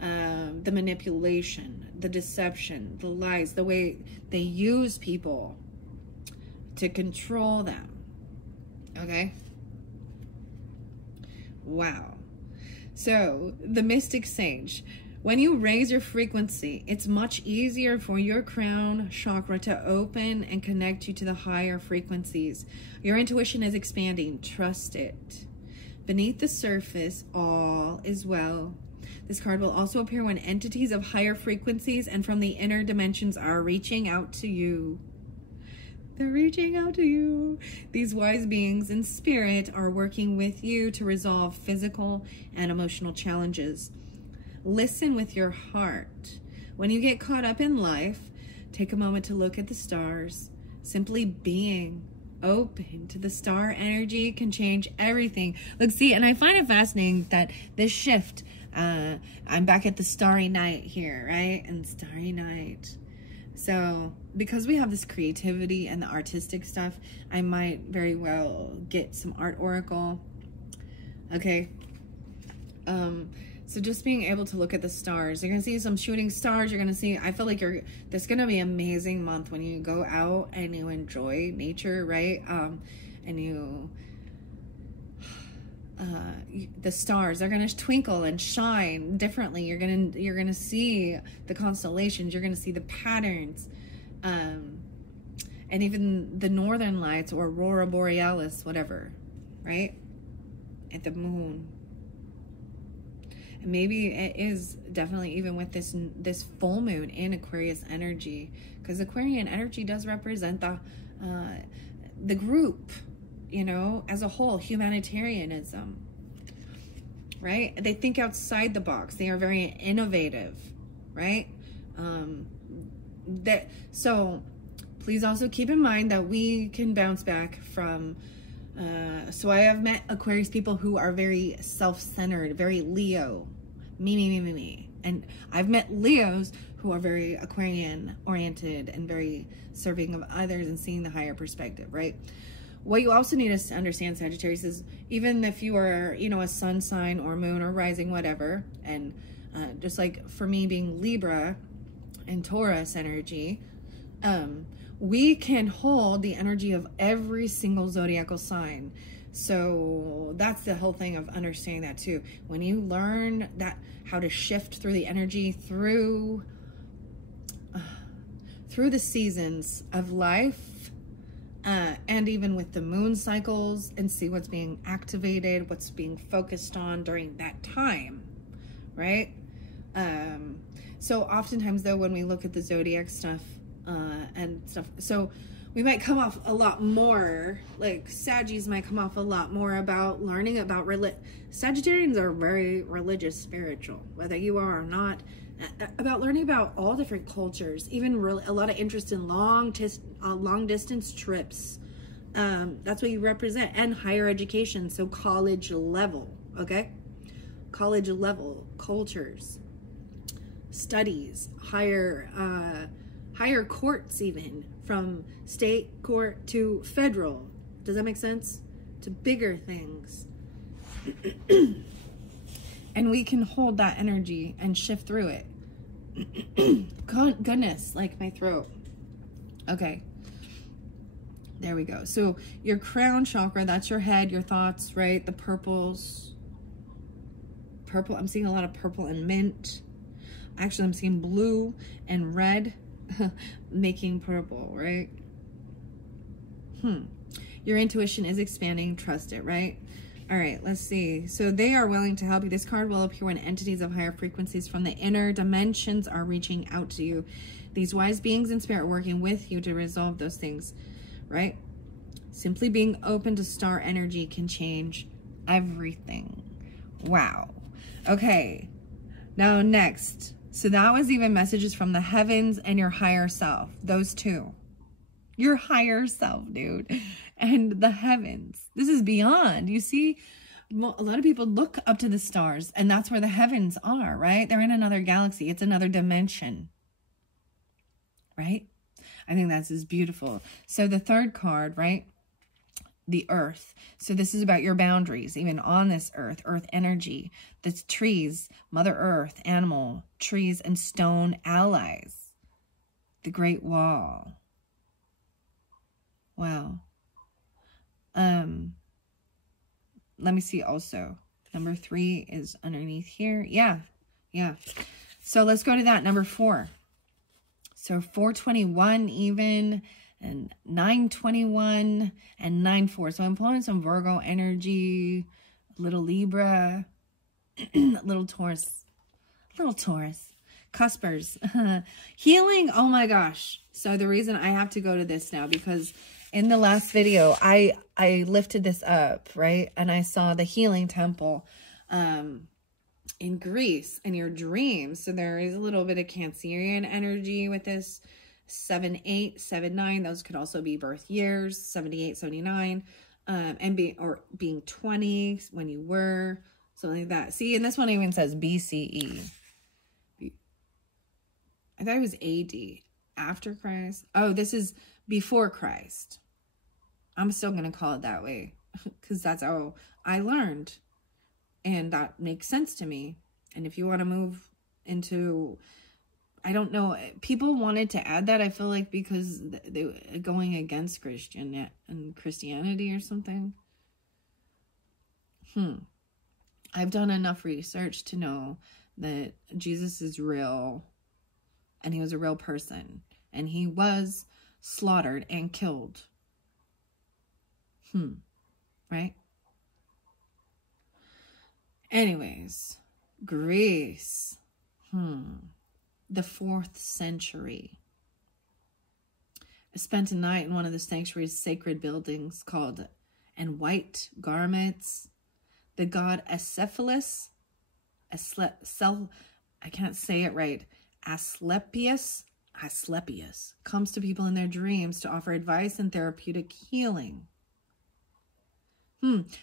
the manipulation, the deception, the lies, the way they use people to control them. Okay. Wow. So, the mystic sage. When you raise your frequency, it's much easier for your crown chakra to open and connect you to the higher frequencies. Your intuition is expanding. Trust it. Beneath the surface, all is well. This card will also appear when entities of higher frequencies and from the inner dimensions are reaching out to you. They're reaching out to you. These wise beings in spirit are working with you to resolve physical and emotional challenges. Listen with your heart. When you get caught up in life, take a moment to look at the stars. Simply being open to the star energy can change everything. Look, see, and I find it fascinating that this shift, I'm back at the starry night here, right? And starry night. So because we have this creativity and the artistic stuff, I might very well get some art oracle. Okay. So just being able to look at the stars, you're going to see some shooting stars. You're going to see, I feel like this going to be an amazing month when you go out and you enjoy nature, right? And the stars are going to twinkle and shine differently. You're going to see the constellations. You're going to see the patterns, and even the northern lights or aurora borealis, whatever, right? At the moon. And maybe it is definitely even with this full moon in Aquarius energy, because Aquarian energy does represent the group, you know, as a whole, humanitarianism, right? They think outside the box. They are very innovative, right? So please also keep in mind that we can bounce back from, so I have met Aquarius people who are very self-centered, very Leo, me. And I've met Leos who are very Aquarian oriented and very serving of others and seeing the higher perspective, right? What you also need to understand, Sagittarius, is even if you are, you know, a sun sign or moon or rising, whatever, and just like for me being Libra and Taurus energy, we can hold the energy of every single zodiacal sign. So that's the whole thing of understanding that too. When you learn that, how to shift through the energy through the seasons of life, and even with the moon cycles, and see what's being activated, what's being focused on during that time, right? So oftentimes though, when we look at the zodiac stuff and stuff, so we might come off a lot more, like Saggies might come off a lot more about learning about Sagittarians are very religious, spiritual, whether you are or not, about learning about all different cultures, even a lot of interest in long distance trips. That's what you represent, and higher education, so college level, okay? College level cultures, studies, higher courts, even from state court to federal. Does that make sense? To bigger things. And we can hold that energy and shift through it. God, goodness, like my throat. Okay. There we go. So your crown chakra, that's your head, your thoughts, right? The purples. Purple, I'm seeing a lot of purple and mint. Actually, I'm seeing blue and red making purple, right? Your intuition is expanding. Trust it, right? All right, let's see. So they are willing to help you. This card will appear when entities of higher frequencies from the inner dimensions are reaching out to you. These wise beings in spirit are working with you to resolve those things, right? Simply being open to star energy can change everything. Wow. Okay. Now next. So that was even messages from the heavens and your higher self. Those two. Your higher self, dude. And the heavens. This is beyond. You see, a lot of people look up to the stars, and that's where the heavens are, right? They're in another galaxy. It's another dimension. Right? I think that's just beautiful. So the third card, right? The earth. So this is about your boundaries, even on this earth energy, the trees, Mother Earth, animal, trees, and stone allies. The Great Wall. Wow. Let me see also. Number 3 is underneath here. Yeah. So let's go to that. Number 4. So 421 even, and 921 and 94. So I'm pulling some Virgo energy, little Libra, little Taurus, Cuspers, healing. Oh my gosh. So the reason I have to go to this now, because in the last video, I lifted this up, right? And I saw the healing temple in Greece and your dreams. So there is a little bit of Cancerian energy with this. 7-8, 7-9, those could also be birth years, 78, 79, and being 20 when you were, something like that. See, and this one even says BCE. I thought it was AD, after Christ. Oh, this is before Christ. I'm still going to call it that way, because that's how I learned, and that makes sense to me. And if you want to move into... I don't know. People wanted to add that, I feel like, because they were going against Christianity or something. I've done enough research to know that Jesus is real, and he was a real person, and he was slaughtered and killed. Right? Anyways, Greece. The 4th century. I spent a night in one of the sanctuary's sacred buildings called, and white garments. The god Acephalus, I can't say it right, Asclepius, comes to people in their dreams to offer advice and therapeutic healing.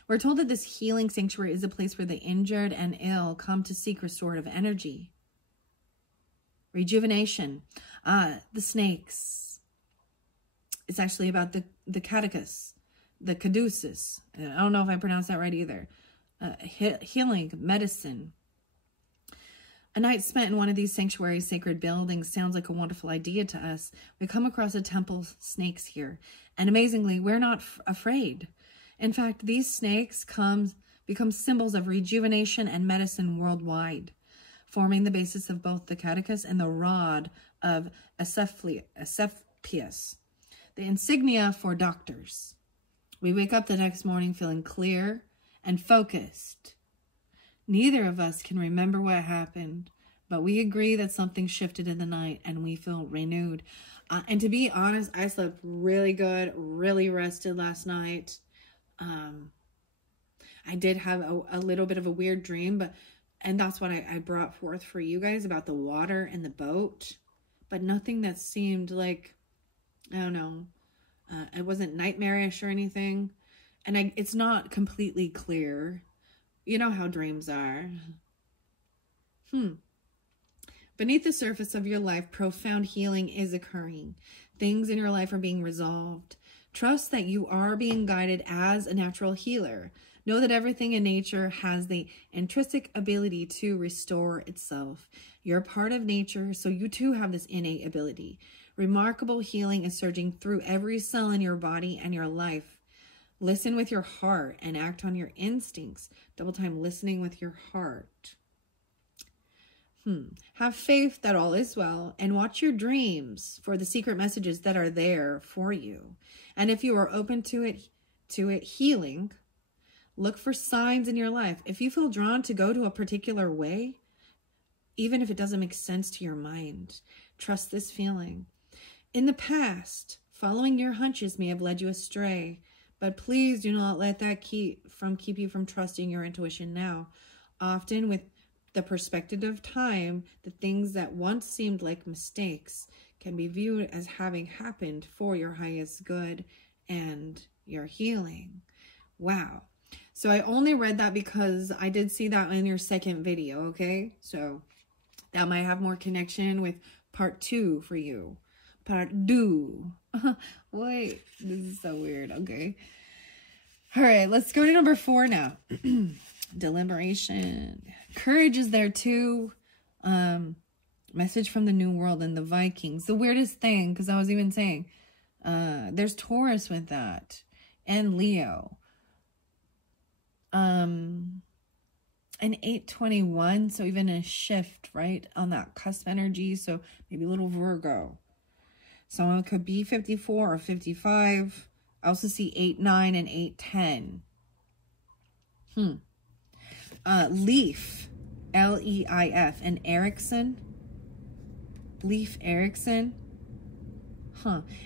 We're told that this healing sanctuary is a place where the injured and ill come to seek restorative energy. Rejuvenation. The snakes. It's actually about the caduceus. The caduceus. I don't know if I pronounced that right either. Healing, medicine. A night spent in one of these sanctuary sacred buildings sounds like a wonderful idea to us. We come across a temple snakes here. And amazingly, we're not afraid. In fact, these snakes become symbols of rejuvenation and medicine worldwide, forming the basis of both the caduceus and the rod of Asclepius, the insignia for doctors. We wake up the next morning feeling clear and focused. Neither of us can remember what happened, But we agree that something shifted in the night and we feel renewed. And to be honest, I slept really good, really rested last night. I did have a little bit of a weird dream, and that's what I brought forth for you guys about the water and the boat, but nothing that seemed like, I don't know, it wasn't nightmarish or anything. And it's not completely clear. You know how dreams are. Beneath the surface of your life, profound healing is occurring. Things in your life are being resolved. Trust that you are being guided as a natural healer. Know that everything in nature has the intrinsic ability to restore itself. You're part of nature, so you too have this innate ability. Remarkable healing is surging through every cell in your body and your life. Listen with your heart and act on your instincts. Double time listening with your heart. Have faith that all is well and watch your dreams for the secret messages that are there for you. And if you are open to it healing, look for signs in your life. If you feel drawn to go to a particular way, even if it doesn't make sense to your mind, trust this feeling. In the past, following your hunches may have led you astray, but please do not let that keep you from trusting your intuition now. Often with the perspective of time, the things that once seemed like mistakes can be viewed as having happened for your highest good and your healing. Wow. So I only read that because I did see that in your second video, okay? So that might have more connection with part 2 for you. Part 2. Wait, this is so weird, okay? All right, let's go to number 4 now. Deliberation. Courage is there too. Message from the New World and the Vikings. The weirdest thing, because I was even saying, there's Taurus with that. And Leo. And 821, so even a shift, right? On that cusp energy, so maybe a little Virgo. So it could be 54 or 55. I also see 89 and 810. Leaf, L-E-I-F, and Erickson. Leaf Erickson.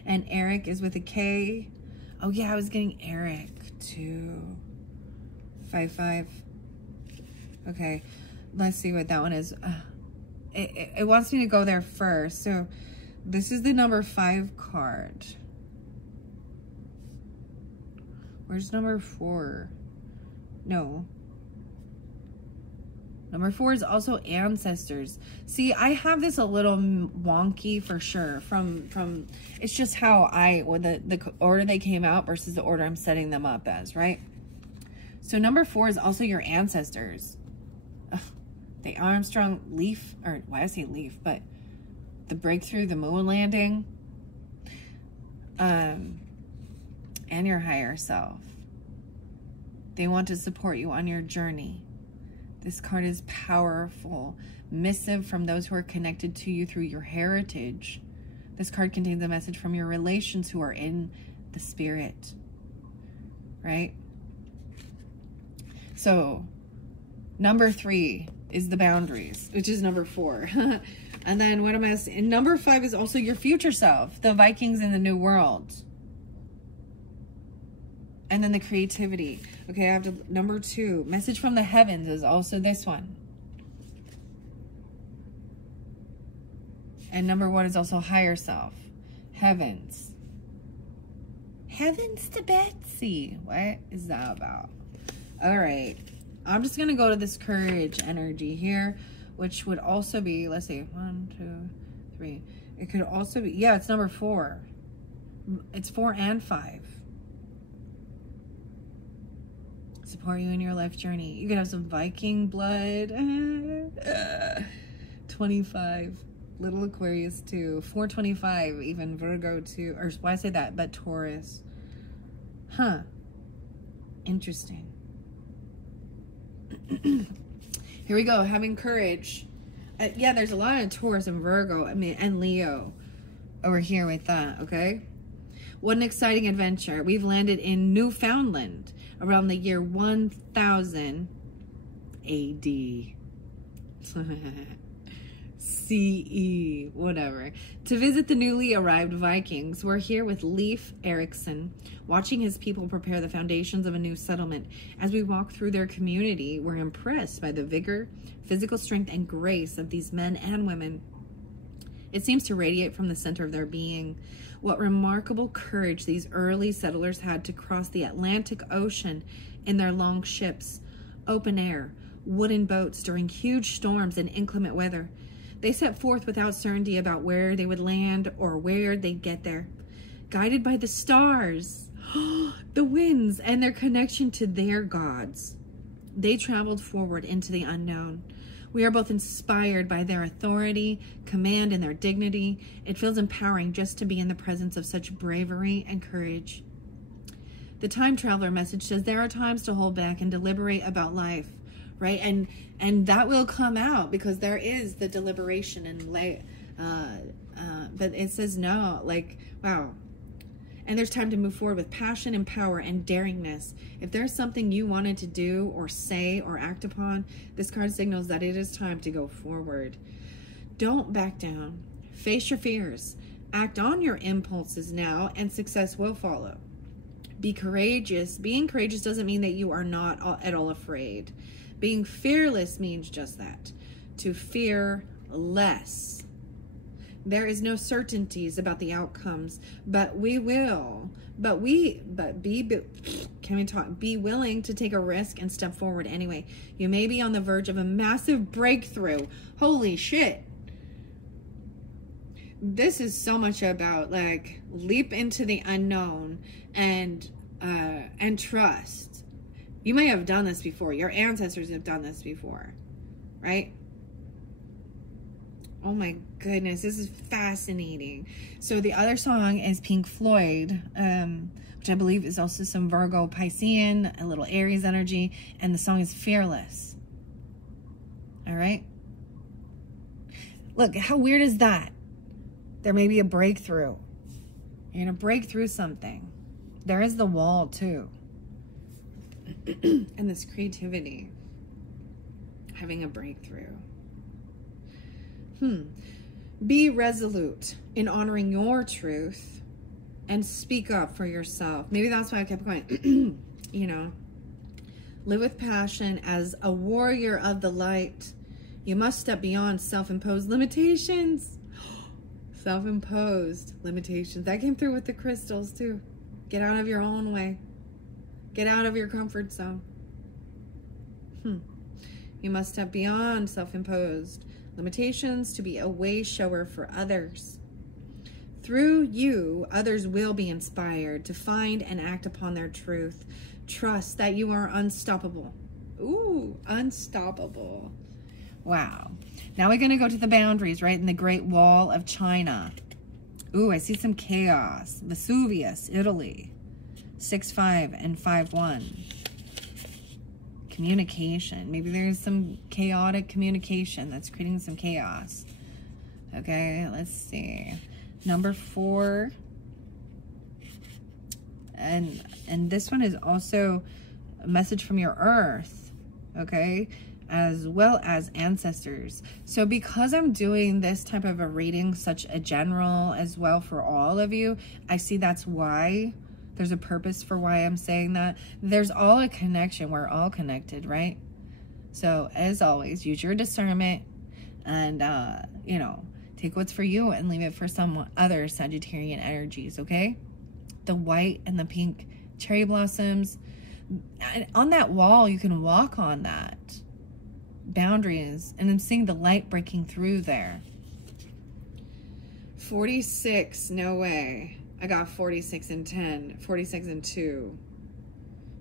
And Eric is with a K. Oh yeah, I was getting Eric too. 55. Okay, let's see what that one is. It wants me to go there first. So this is the number 5 card. Where's number 4? No. Number 4 is also ancestors. See, I have this a little wonky for sure. From it's just how the order they came out versus the order I'm setting them up as, right? So number 4 is also your ancestors. The Armstrong leaf, or why I say leaf, but the breakthrough, the moon landing, and your higher self. They want to support you on your journey. This card is powerful. Missive from those who are connected to you through your heritage. This card contains a message from your relations who are in the spirit. Right? So, number 3 is the boundaries, which is number 4. And then what am I saying? Number 5 is also your future self, the Vikings in the New World. And then the creativity. Okay, I have to, number 2, message from the heavens is also this one. And number 1 is also higher self, heavens. Heavens to Betsy. What is that about? All right, I'm just going to go to this courage energy here, which would also be, let's see, 1, 2, 3. It could also be, yeah, it's number 4. It's 4 and 5. Support you in your life journey. You could have some Viking blood. 25. Little Aquarius too. 425. Even Virgo too. Or why I say that? But Taurus. Huh. Interesting. Here we go. Having courage. Yeah, there's a lot of Taurus and Virgo. I mean, and Leo over here with that. Okay. What an exciting adventure. We've landed in Newfoundland around the year 1000 AD. CE, whatever. To visit the newly arrived Vikings, we're here with Leif Erikson, watching his people prepare the foundations of a new settlement. As we walk through their community, we're impressed by the vigor, physical strength, and grace of these men and women. It seems to radiate from the center of their being. What remarkable courage these early settlers had to cross the Atlantic Ocean in their long ships, open air, wooden boats during huge storms and inclement weather. They set forth without certainty about where they would land or where they'd get there. Guided by the stars, the winds, and their connection to their gods, they traveled forward into the unknown. We are both inspired by their authority, command, and their dignity. It feels empowering just to be in the presence of such bravery and courage. The time traveler message says there are times to hold back and deliberate about life, right? And that will come out because there is the deliberation and but it says no, like, wow. And there's time to move forward with passion and power and daringness. If there's something you wanted to do or say or act upon, this card signals that it is time to go forward. Don't back down. Face your fears. Act on your impulses now, and success will follow. Be courageous. Being courageous doesn't mean that you are not at all afraid. Being fearless means just that. To fear less. There is no certainties about the outcomes, but be willing to take a risk and step forward anyway. You may be on the verge of a massive breakthrough. Holy shit. This is so much about, like, leap into the unknown and trust. You may have done this before. Your ancestors have done this before, right? Oh my goodness, this is fascinating. So the other song is Pink Floyd, which I believe is also some Virgo Piscean, a little Aries energy, and the song is Fearless. All right? Look, how weird is that? There may be a breakthrough. You're going to break through something. There is the wall too. And this creativity. Having a breakthrough. Be resolute in honoring your truth and speak up for yourself. Maybe that's why I kept going. You know, live with passion as a warrior of the light. You must step beyond self-imposed limitations. Self-imposed limitations. That came through with the crystals too. Get out of your own way. Get out of your comfort zone. You must step beyond self-imposed limitations to be a way shower for others. Through you, others will be inspired to find and act upon their truth. Trust that you are unstoppable. Ooh, unstoppable. Wow. Now we're going to go to the boundaries, right? In the Great Wall of China. Ooh, I see some chaos. Vesuvius, Italy. 6-5 and 5-1. Communication. Maybe there's some chaotic communication that's creating some chaos. Okay, let's see. Number 4. And this one is also a message from your earth. Okay, as well as ancestors. So because I'm doing this type of a reading, such a general as well for all of you, I see that's why. There's a purpose for why I'm saying that. There's all a connection. We're all connected, right? So, as always, use your discernment and, you know, take what's for you and leave it for some other Sagittarian energies, okay? The white and the pink cherry blossoms. And on that wall, you can walk on that. Boundaries. And I'm seeing the light breaking through there. 46. No way. I got 46 and 10, 46 and 2,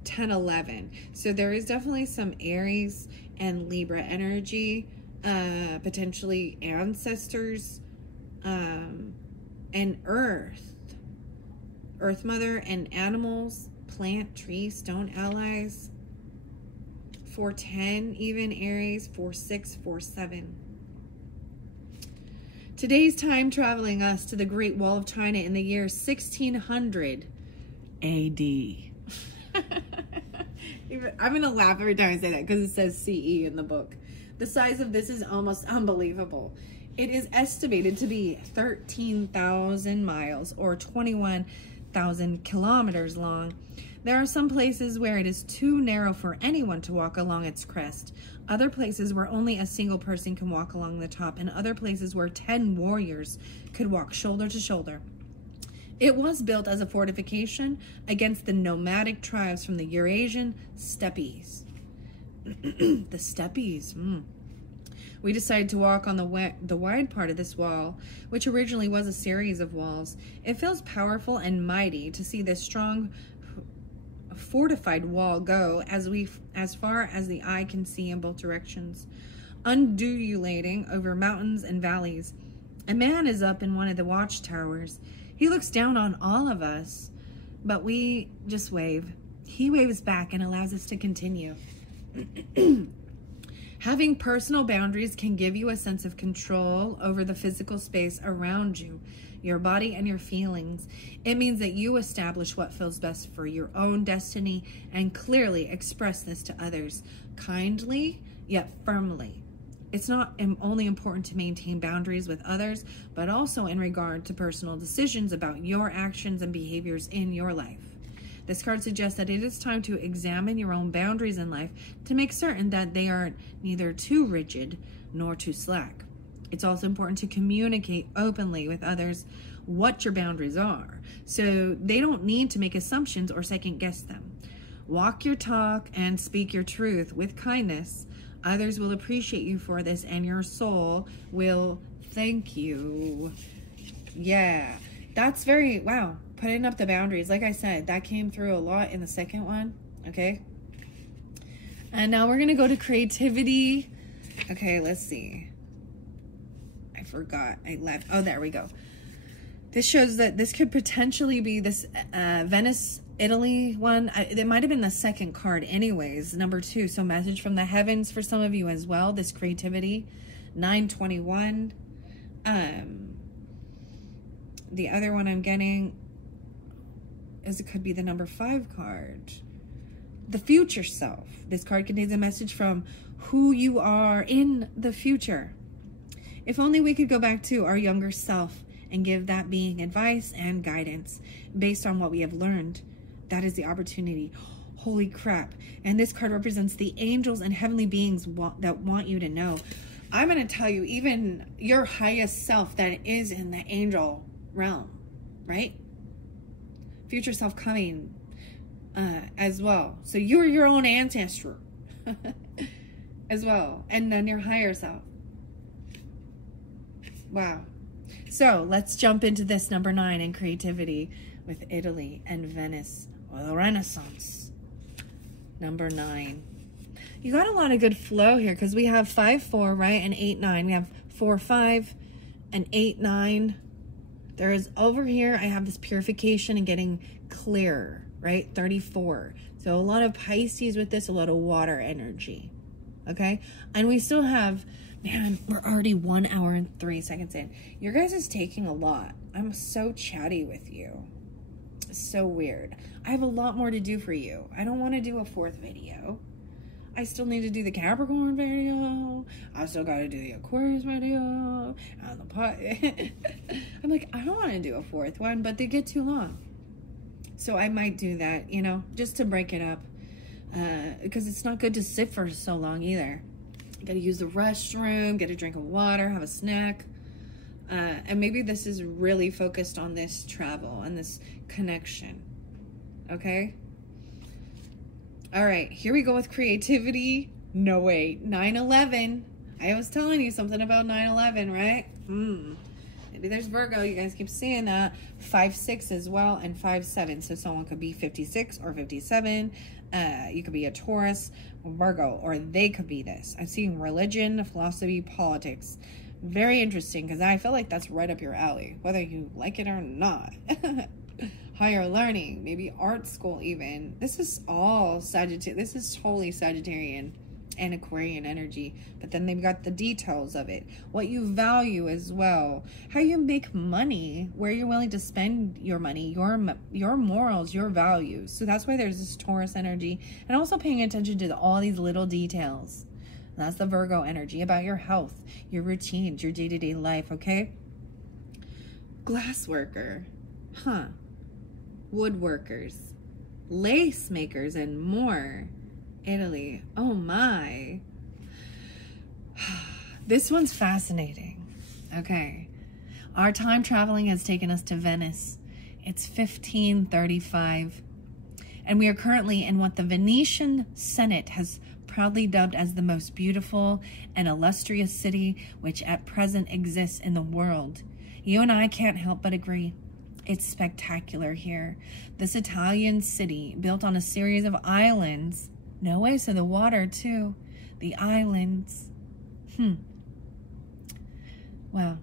10, 11. So there is definitely some Aries and Libra energy, potentially ancestors, and Earth Mother and animals, plant, tree, stone allies. 410 even Aries, 4-6, 4-7. Today's time traveling us to the Great Wall of China in the year 1600 AD. I'm going to laugh every time I say that because it says CE in the book. The size of this is almost unbelievable. It is estimated to be 13,000 miles or 21,000 kilometers long. There are some places where it is too narrow for anyone to walk along its crest. Other places where only a single person can walk along the top, and other places where 10 warriors could walk shoulder to shoulder. It was built as a fortification against the nomadic tribes from the Eurasian steppes. The steppes. We decided to walk on the wide part of this wall, which originally was a series of walls. It feels powerful and mighty to see this strong, fortified wall go as far as the eye can see in both directions, undulating over mountains and valleys. A man is up in one of the watchtowers. He looks down on all of us, but we just wave. He waves back and allows us to continue. Having personal boundaries can give you a sense of control over the physical space around you, your body and your feelings. It means that you establish what feels best for your own destiny and clearly express this to others, kindly yet firmly. It's not only important to maintain boundaries with others, but also in regard to personal decisions about your actions and behaviors in your life. This card suggests that it is time to examine your own boundaries in life to make certain that they are neither too rigid nor too slack. It's also important to communicate openly with others what your boundaries are, so they don't need to make assumptions or second guess them. Walk your talk and speak your truth with kindness. Others will appreciate you for this, and your soul will thank you. Yeah, that's very, wow. Putting up the boundaries. Like I said, that came through a lot in the second one. Okay. And now we're going to go to creativity. Okay, let's see. I forgot. I left. Oh, there we go. This shows that this could potentially be this Venice, Italy one. It might have been the second card anyways, number 2. So message from the heavens for some of you as well. This creativity. 921. The other one I'm getting is it could be the number 5 card. The future self. This card contains a message from who you are in the future. If only we could go back to our younger self and give that being advice and guidance based on what we have learned. That is the opportunity. Holy crap. And this card represents the angels and heavenly beings that want you to know. I'm going to tell you, even your highest self that is in the angel realm, right? Future self coming as well. So you're your own ancestor as well. And then your higher self. Wow. So let's jump into this number 9 in creativity with Italy and Venice, or the Renaissance. Number 9. You got a lot of good flow here because we have 5-4, right? And 8-9. We have 4-5 and 8-9. There is over here, I have this purification and getting clearer, right? 34. So a lot of Pisces with this, a lot of water energy. Okay? And we still have, man, we're already 1 hour and 3 seconds in. Your guys is taking a lot. I'm so chatty with you. So weird. I have a lot more to do for you. I don't want to do a 4th video. I still need to do the Capricorn video. I still got to do the Aquarius video. And the pot. I'm like, I don't want to do a 4th one, but they get too long. So I might do that, you know, just to break it up. Because it's not good to sit for so long either. You got to use the restroom, get a drink of water, have a snack. And maybe this is really focused on this travel and this connection. Okay? All right, here we go with creativity. No, wait, 9/11. I was telling you something about 9/11, right? Maybe there's Virgo. You guys keep seeing that. 5-6 as well, and 5-7. So someone could be 56 or 57. You could be a Taurus or Virgo, or they could be this. I'm seeing religion, philosophy, politics. Very interesting, because I feel like that's right up your alley, whether you like it or not. Higher learning, maybe art school even. This is all Sagittarius. This is totally Sagittarian and Aquarian energy. But then they've got the details of it. What you value as well. How you make money. Where you're willing to spend your money. Your morals, your values. So that's why there's this Taurus energy. And also paying attention to all these little details. That's the Virgo energy, about your health, your routines, your day-to-day life, okay? Glass worker, woodworkers, lace makers, and more. Italy, oh my. This one's fascinating. Okay, our time traveling has taken us to Venice. It's 1535, and we are currently in what the Venetian Senate has proudly dubbed as the most beautiful and illustrious city which at present exists in the world. You and I can't help but agree. It's spectacular here. This Italian city, built on a series of islands. No way, so the water too. The islands. Wow.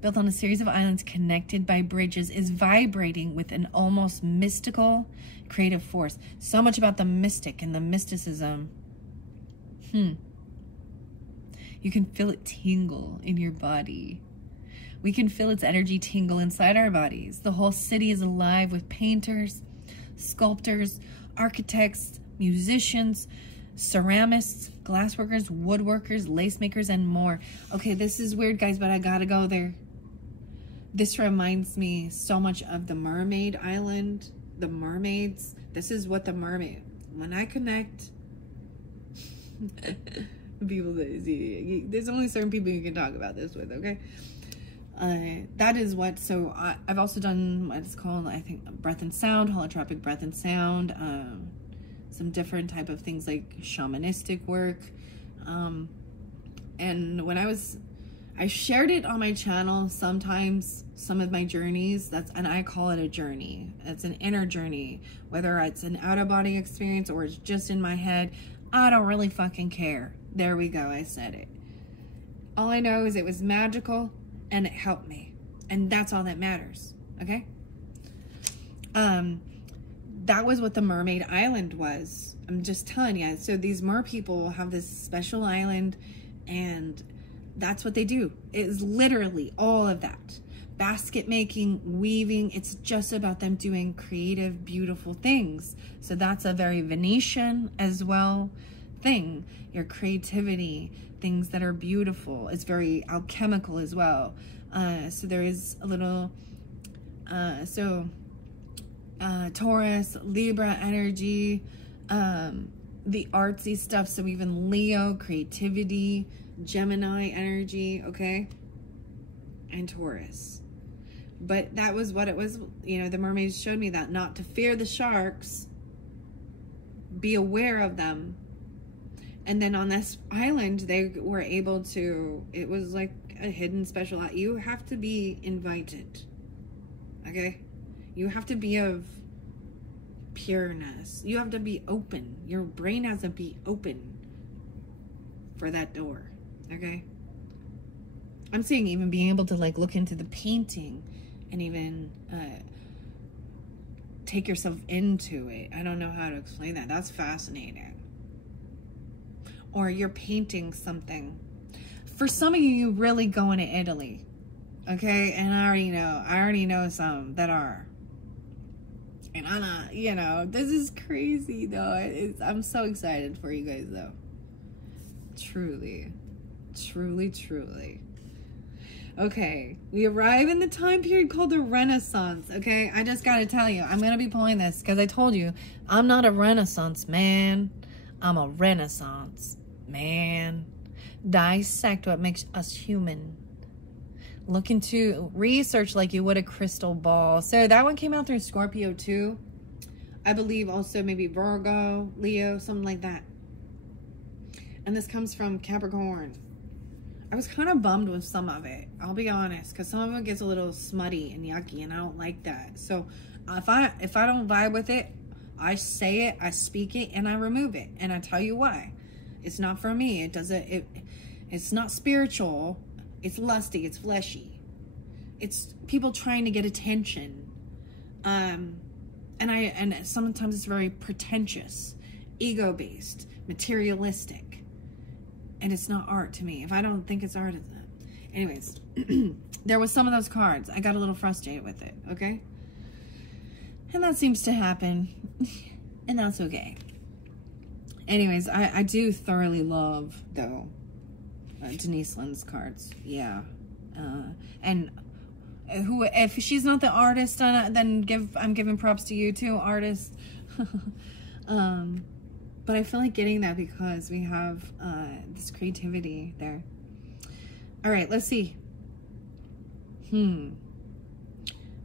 Built on a series of islands connected by bridges, is vibrating with an almost mystical creative force. So much about the mystic and the mysticism. You can feel it tingle in your body. We can feel its energy tingle inside our bodies. The whole city is alive with painters, sculptors, architects, musicians, ceramists, glassworkers, woodworkers, lace makers, and more. Okay, this is weird, guys, but I gotta go there. This reminds me so much of the Mermaid Island, the mermaids. This is what the mermaid, when I connect, people that see, there's only certain people you can talk about this with, okay? That is what, so I've also done what it's called, I think, breath and sound, holotropic breath and sound, some different type of things like shamanistic work. And when I shared it on my channel sometimes, some of my journeys, and I call it a journey. It's an inner journey, whether it's an out-of-body experience or it's just in my head. I don't really fucking care. There we go, I said it. All I know is it was magical and it helped me. And that's all that matters, okay? That was what the Mermaid Island was. I'm just telling you. So these mer people have this special island, and that's what they do. It is literally all of that. Basket making, weaving. It's just about them doing creative, beautiful things. So that's a very Venetian as well thing. Your creativity, things that are beautiful. It's very alchemical as well. So there is a little, Taurus, Libra energy, the artsy stuff. So even Leo, creativity, Gemini energy, okay? And Taurus. But that was what it was. You know, the mermaids showed me that, not to fear the sharks, be aware of them. And then on this island, they were able to, it was like a hidden special. You have to be invited, okay? You have to be of pureness. You have to be open. Your brain has to be open for that door, okay? I'm saying even being able to like look into the painting and even take yourself into it. I don't know how to explain that. That's fascinating. Or you're painting something. For some of you really going to Italy, okay? And I already know some that are. And I'm not, you know, this is crazy though. I'm so excited for you guys though. Truly, truly, truly. Okay, we arrive in the time period called the Renaissance, okay? I just gotta tell you, I'm gonna be pulling this because I told you, I'm not a Renaissance man. I'm a Renaissance man. Dissect what makes us human. Look into research like you would a crystal ball. So that one came out through Scorpio too. I believe also maybe Virgo, Leo, something like that. And this comes from Capricorn. I was kind of bummed with some of it, I'll be honest, because some of it gets a little smutty and yucky, and I don't like that. So if I don't vibe with it, I say it, I speak it, and I remove it, and I tell you why. It's not for me. It's not spiritual. It's lusty. It's fleshy. It's people trying to get attention, and sometimes it's very pretentious, ego-based, materialistic. And it's not art to me. If I don't think it's art, it's not. Anyways, there was some of those cards. I got a little frustrated with it, okay? And that seems to happen. And that's okay. Anyways, I do thoroughly love, though, Denise Linn's cards. Yeah. And who, if she's not the artist, then I'm giving props to you too, artist. But I feel like getting that because we have this creativity there. All right, let's see.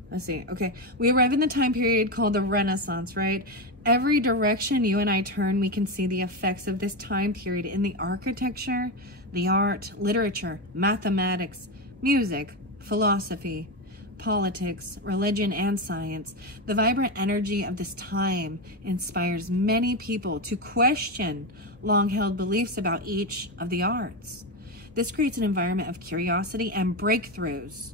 Let's see. Okay, we arrive in the time period called the Renaissance, right? Every direction you and I turn, we can see the effects of this time period in the architecture, the art, literature, mathematics, music, philosophy, politics, religion, and science. The vibrant energy of this time inspires many people to question long-held beliefs about each of the arts. This creates an environment of curiosity and breakthroughs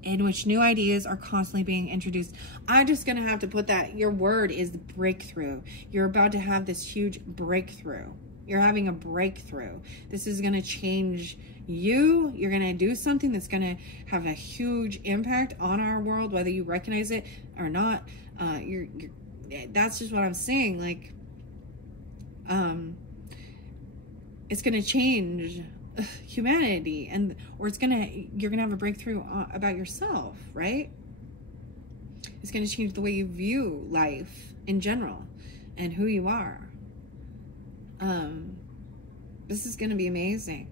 in which new ideas are constantly being introduced. I'm just going to have to put that. Your word is breakthrough. You're about to have this huge breakthrough. You're having a breakthrough. This is going to change you. You're going to do something that's going to have a huge impact on our world, whether you recognize it or not. That's just what I'm saying. Like, it's going to change humanity, or you're gonna have a breakthrough about yourself, right? It's gonna change the way you view life in general and who you are. This is gonna be amazing.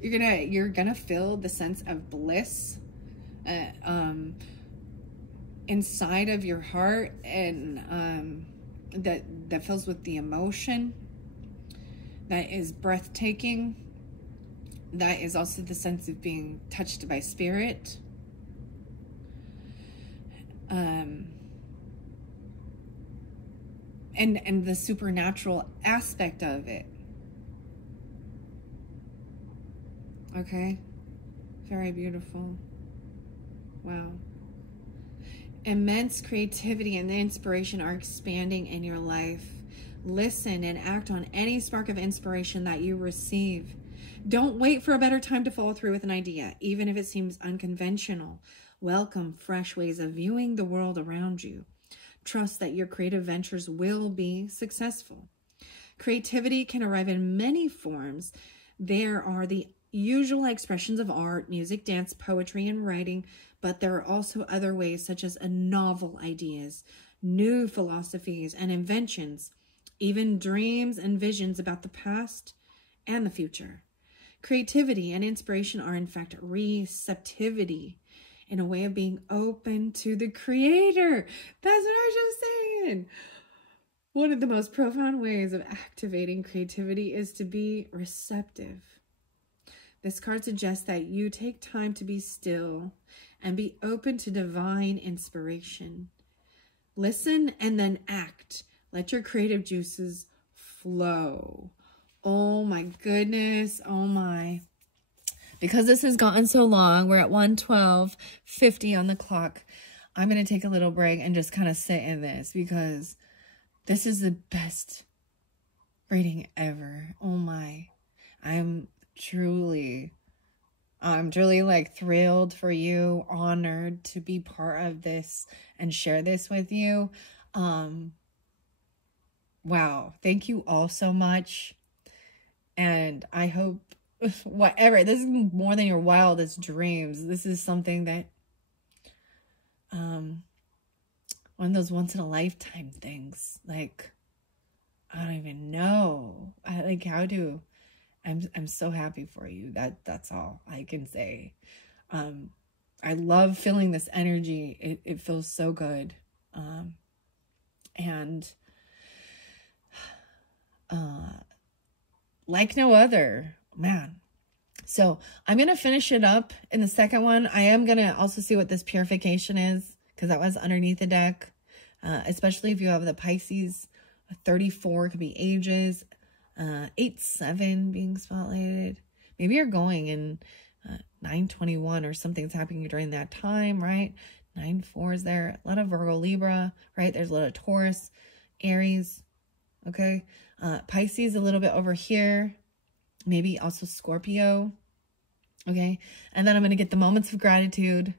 You're gonna feel the sense of bliss inside of your heart, and that fills with the emotion that is breathtaking. That is also the sense of being touched by spirit. And the supernatural aspect of it. Okay? Very beautiful. Wow. Immense creativity and the inspiration are expanding in your life. Listen and act on any spark of inspiration that you receive. Don't wait for a better time to follow through with an idea, even if it seems unconventional. Welcome fresh ways of viewing the world around you. Trust that your creative ventures will be successful. Creativity can arrive in many forms. There are the usual expressions of art, music, dance, poetry, and writing, but there are also other ways, such as novel ideas, new philosophies, and inventions, even dreams and visions about the past and the future. Creativity and inspiration are, in fact, receptivity, in a way of being open to the Creator. That's what I was just saying. One of the most profound ways of activating creativity is to be receptive. This card suggests that you take time to be still and be open to divine inspiration. Listen and then act. Let your creative juices flow. Oh my goodness. Oh my. Because this has gotten so long, we're at 1:12:50 on the clock. I'm going to take a little break and just kind of sit in this, because this is the best reading ever. Oh my. I'm truly like thrilled for you, honored to be part of this and share this with you. Wow. Thank you all so much. And I hope whatever, this is more than your wildest dreams. This is something that, one of those once in a lifetime things. Like, I don't even know. I'm so happy for you. That's all I can say. I love feeling this energy. It feels so good. And like no other, man. So I'm going to finish it up in the second one. I am going to also see what this purification is, because that was underneath the deck, especially if you have the Pisces. 34 could be ages, 8-7 being spotlighted. Maybe you're going in 9/21 or something's happening during that time, right? 9/4 is there. A lot of Virgo, Libra, right? There's a lot of Taurus, Aries, okay? Pisces a little bit over here. Maybe also Scorpio, okay? And then I'm going to get the moments of gratitude,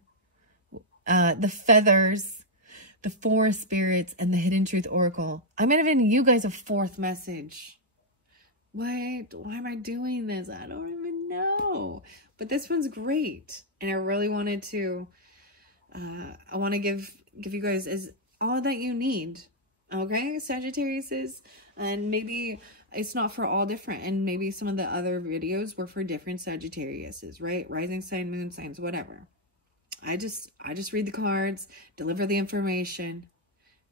the feathers, the Forest Spirits, and the Hidden Truth Oracle. I'm going to give you guys a 4th message. Why am I doing this? I don't even know. But this one's great. And I really wanted to, I want to give you guys all that you need. Okay, Sagittarius. And maybe it's not for all different. And maybe some of the other videos were for different Sagittariuses, right? Rising sign, moon signs, whatever. I just read the cards, deliver the information.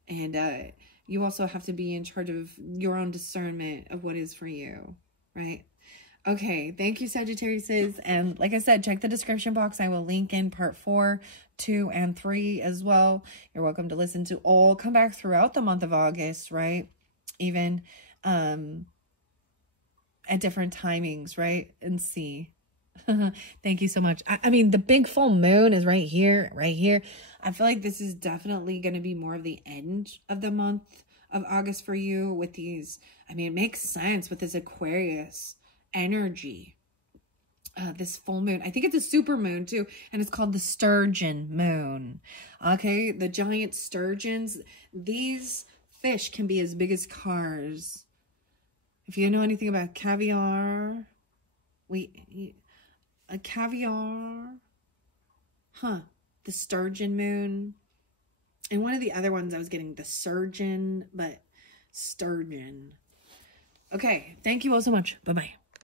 And you also have to be in charge of your own discernment of what is for you, right? Okay, thank you, Sagittarius. And like I said, check the description box. I will link in part 4, 2, and 3 as well. You're welcome to listen to all. Come back throughout the month of August, right? Even at different timings, right? And see. Thank you so much. I mean, the big full moon is right here, right here. I feel like this is definitely going to be more of the end of the month of August for you with these. I mean, it makes sense with this Aquarius energy. This full moon. I think it's a super moon too. And it's called the sturgeon moon. Okay. The giant sturgeons. These fish can be as big as cars. If you know anything about caviar, a caviar, the sturgeon moon, and one of the other ones I was getting the surgeon, but sturgeon. Okay, thank you all so much. Bye-bye.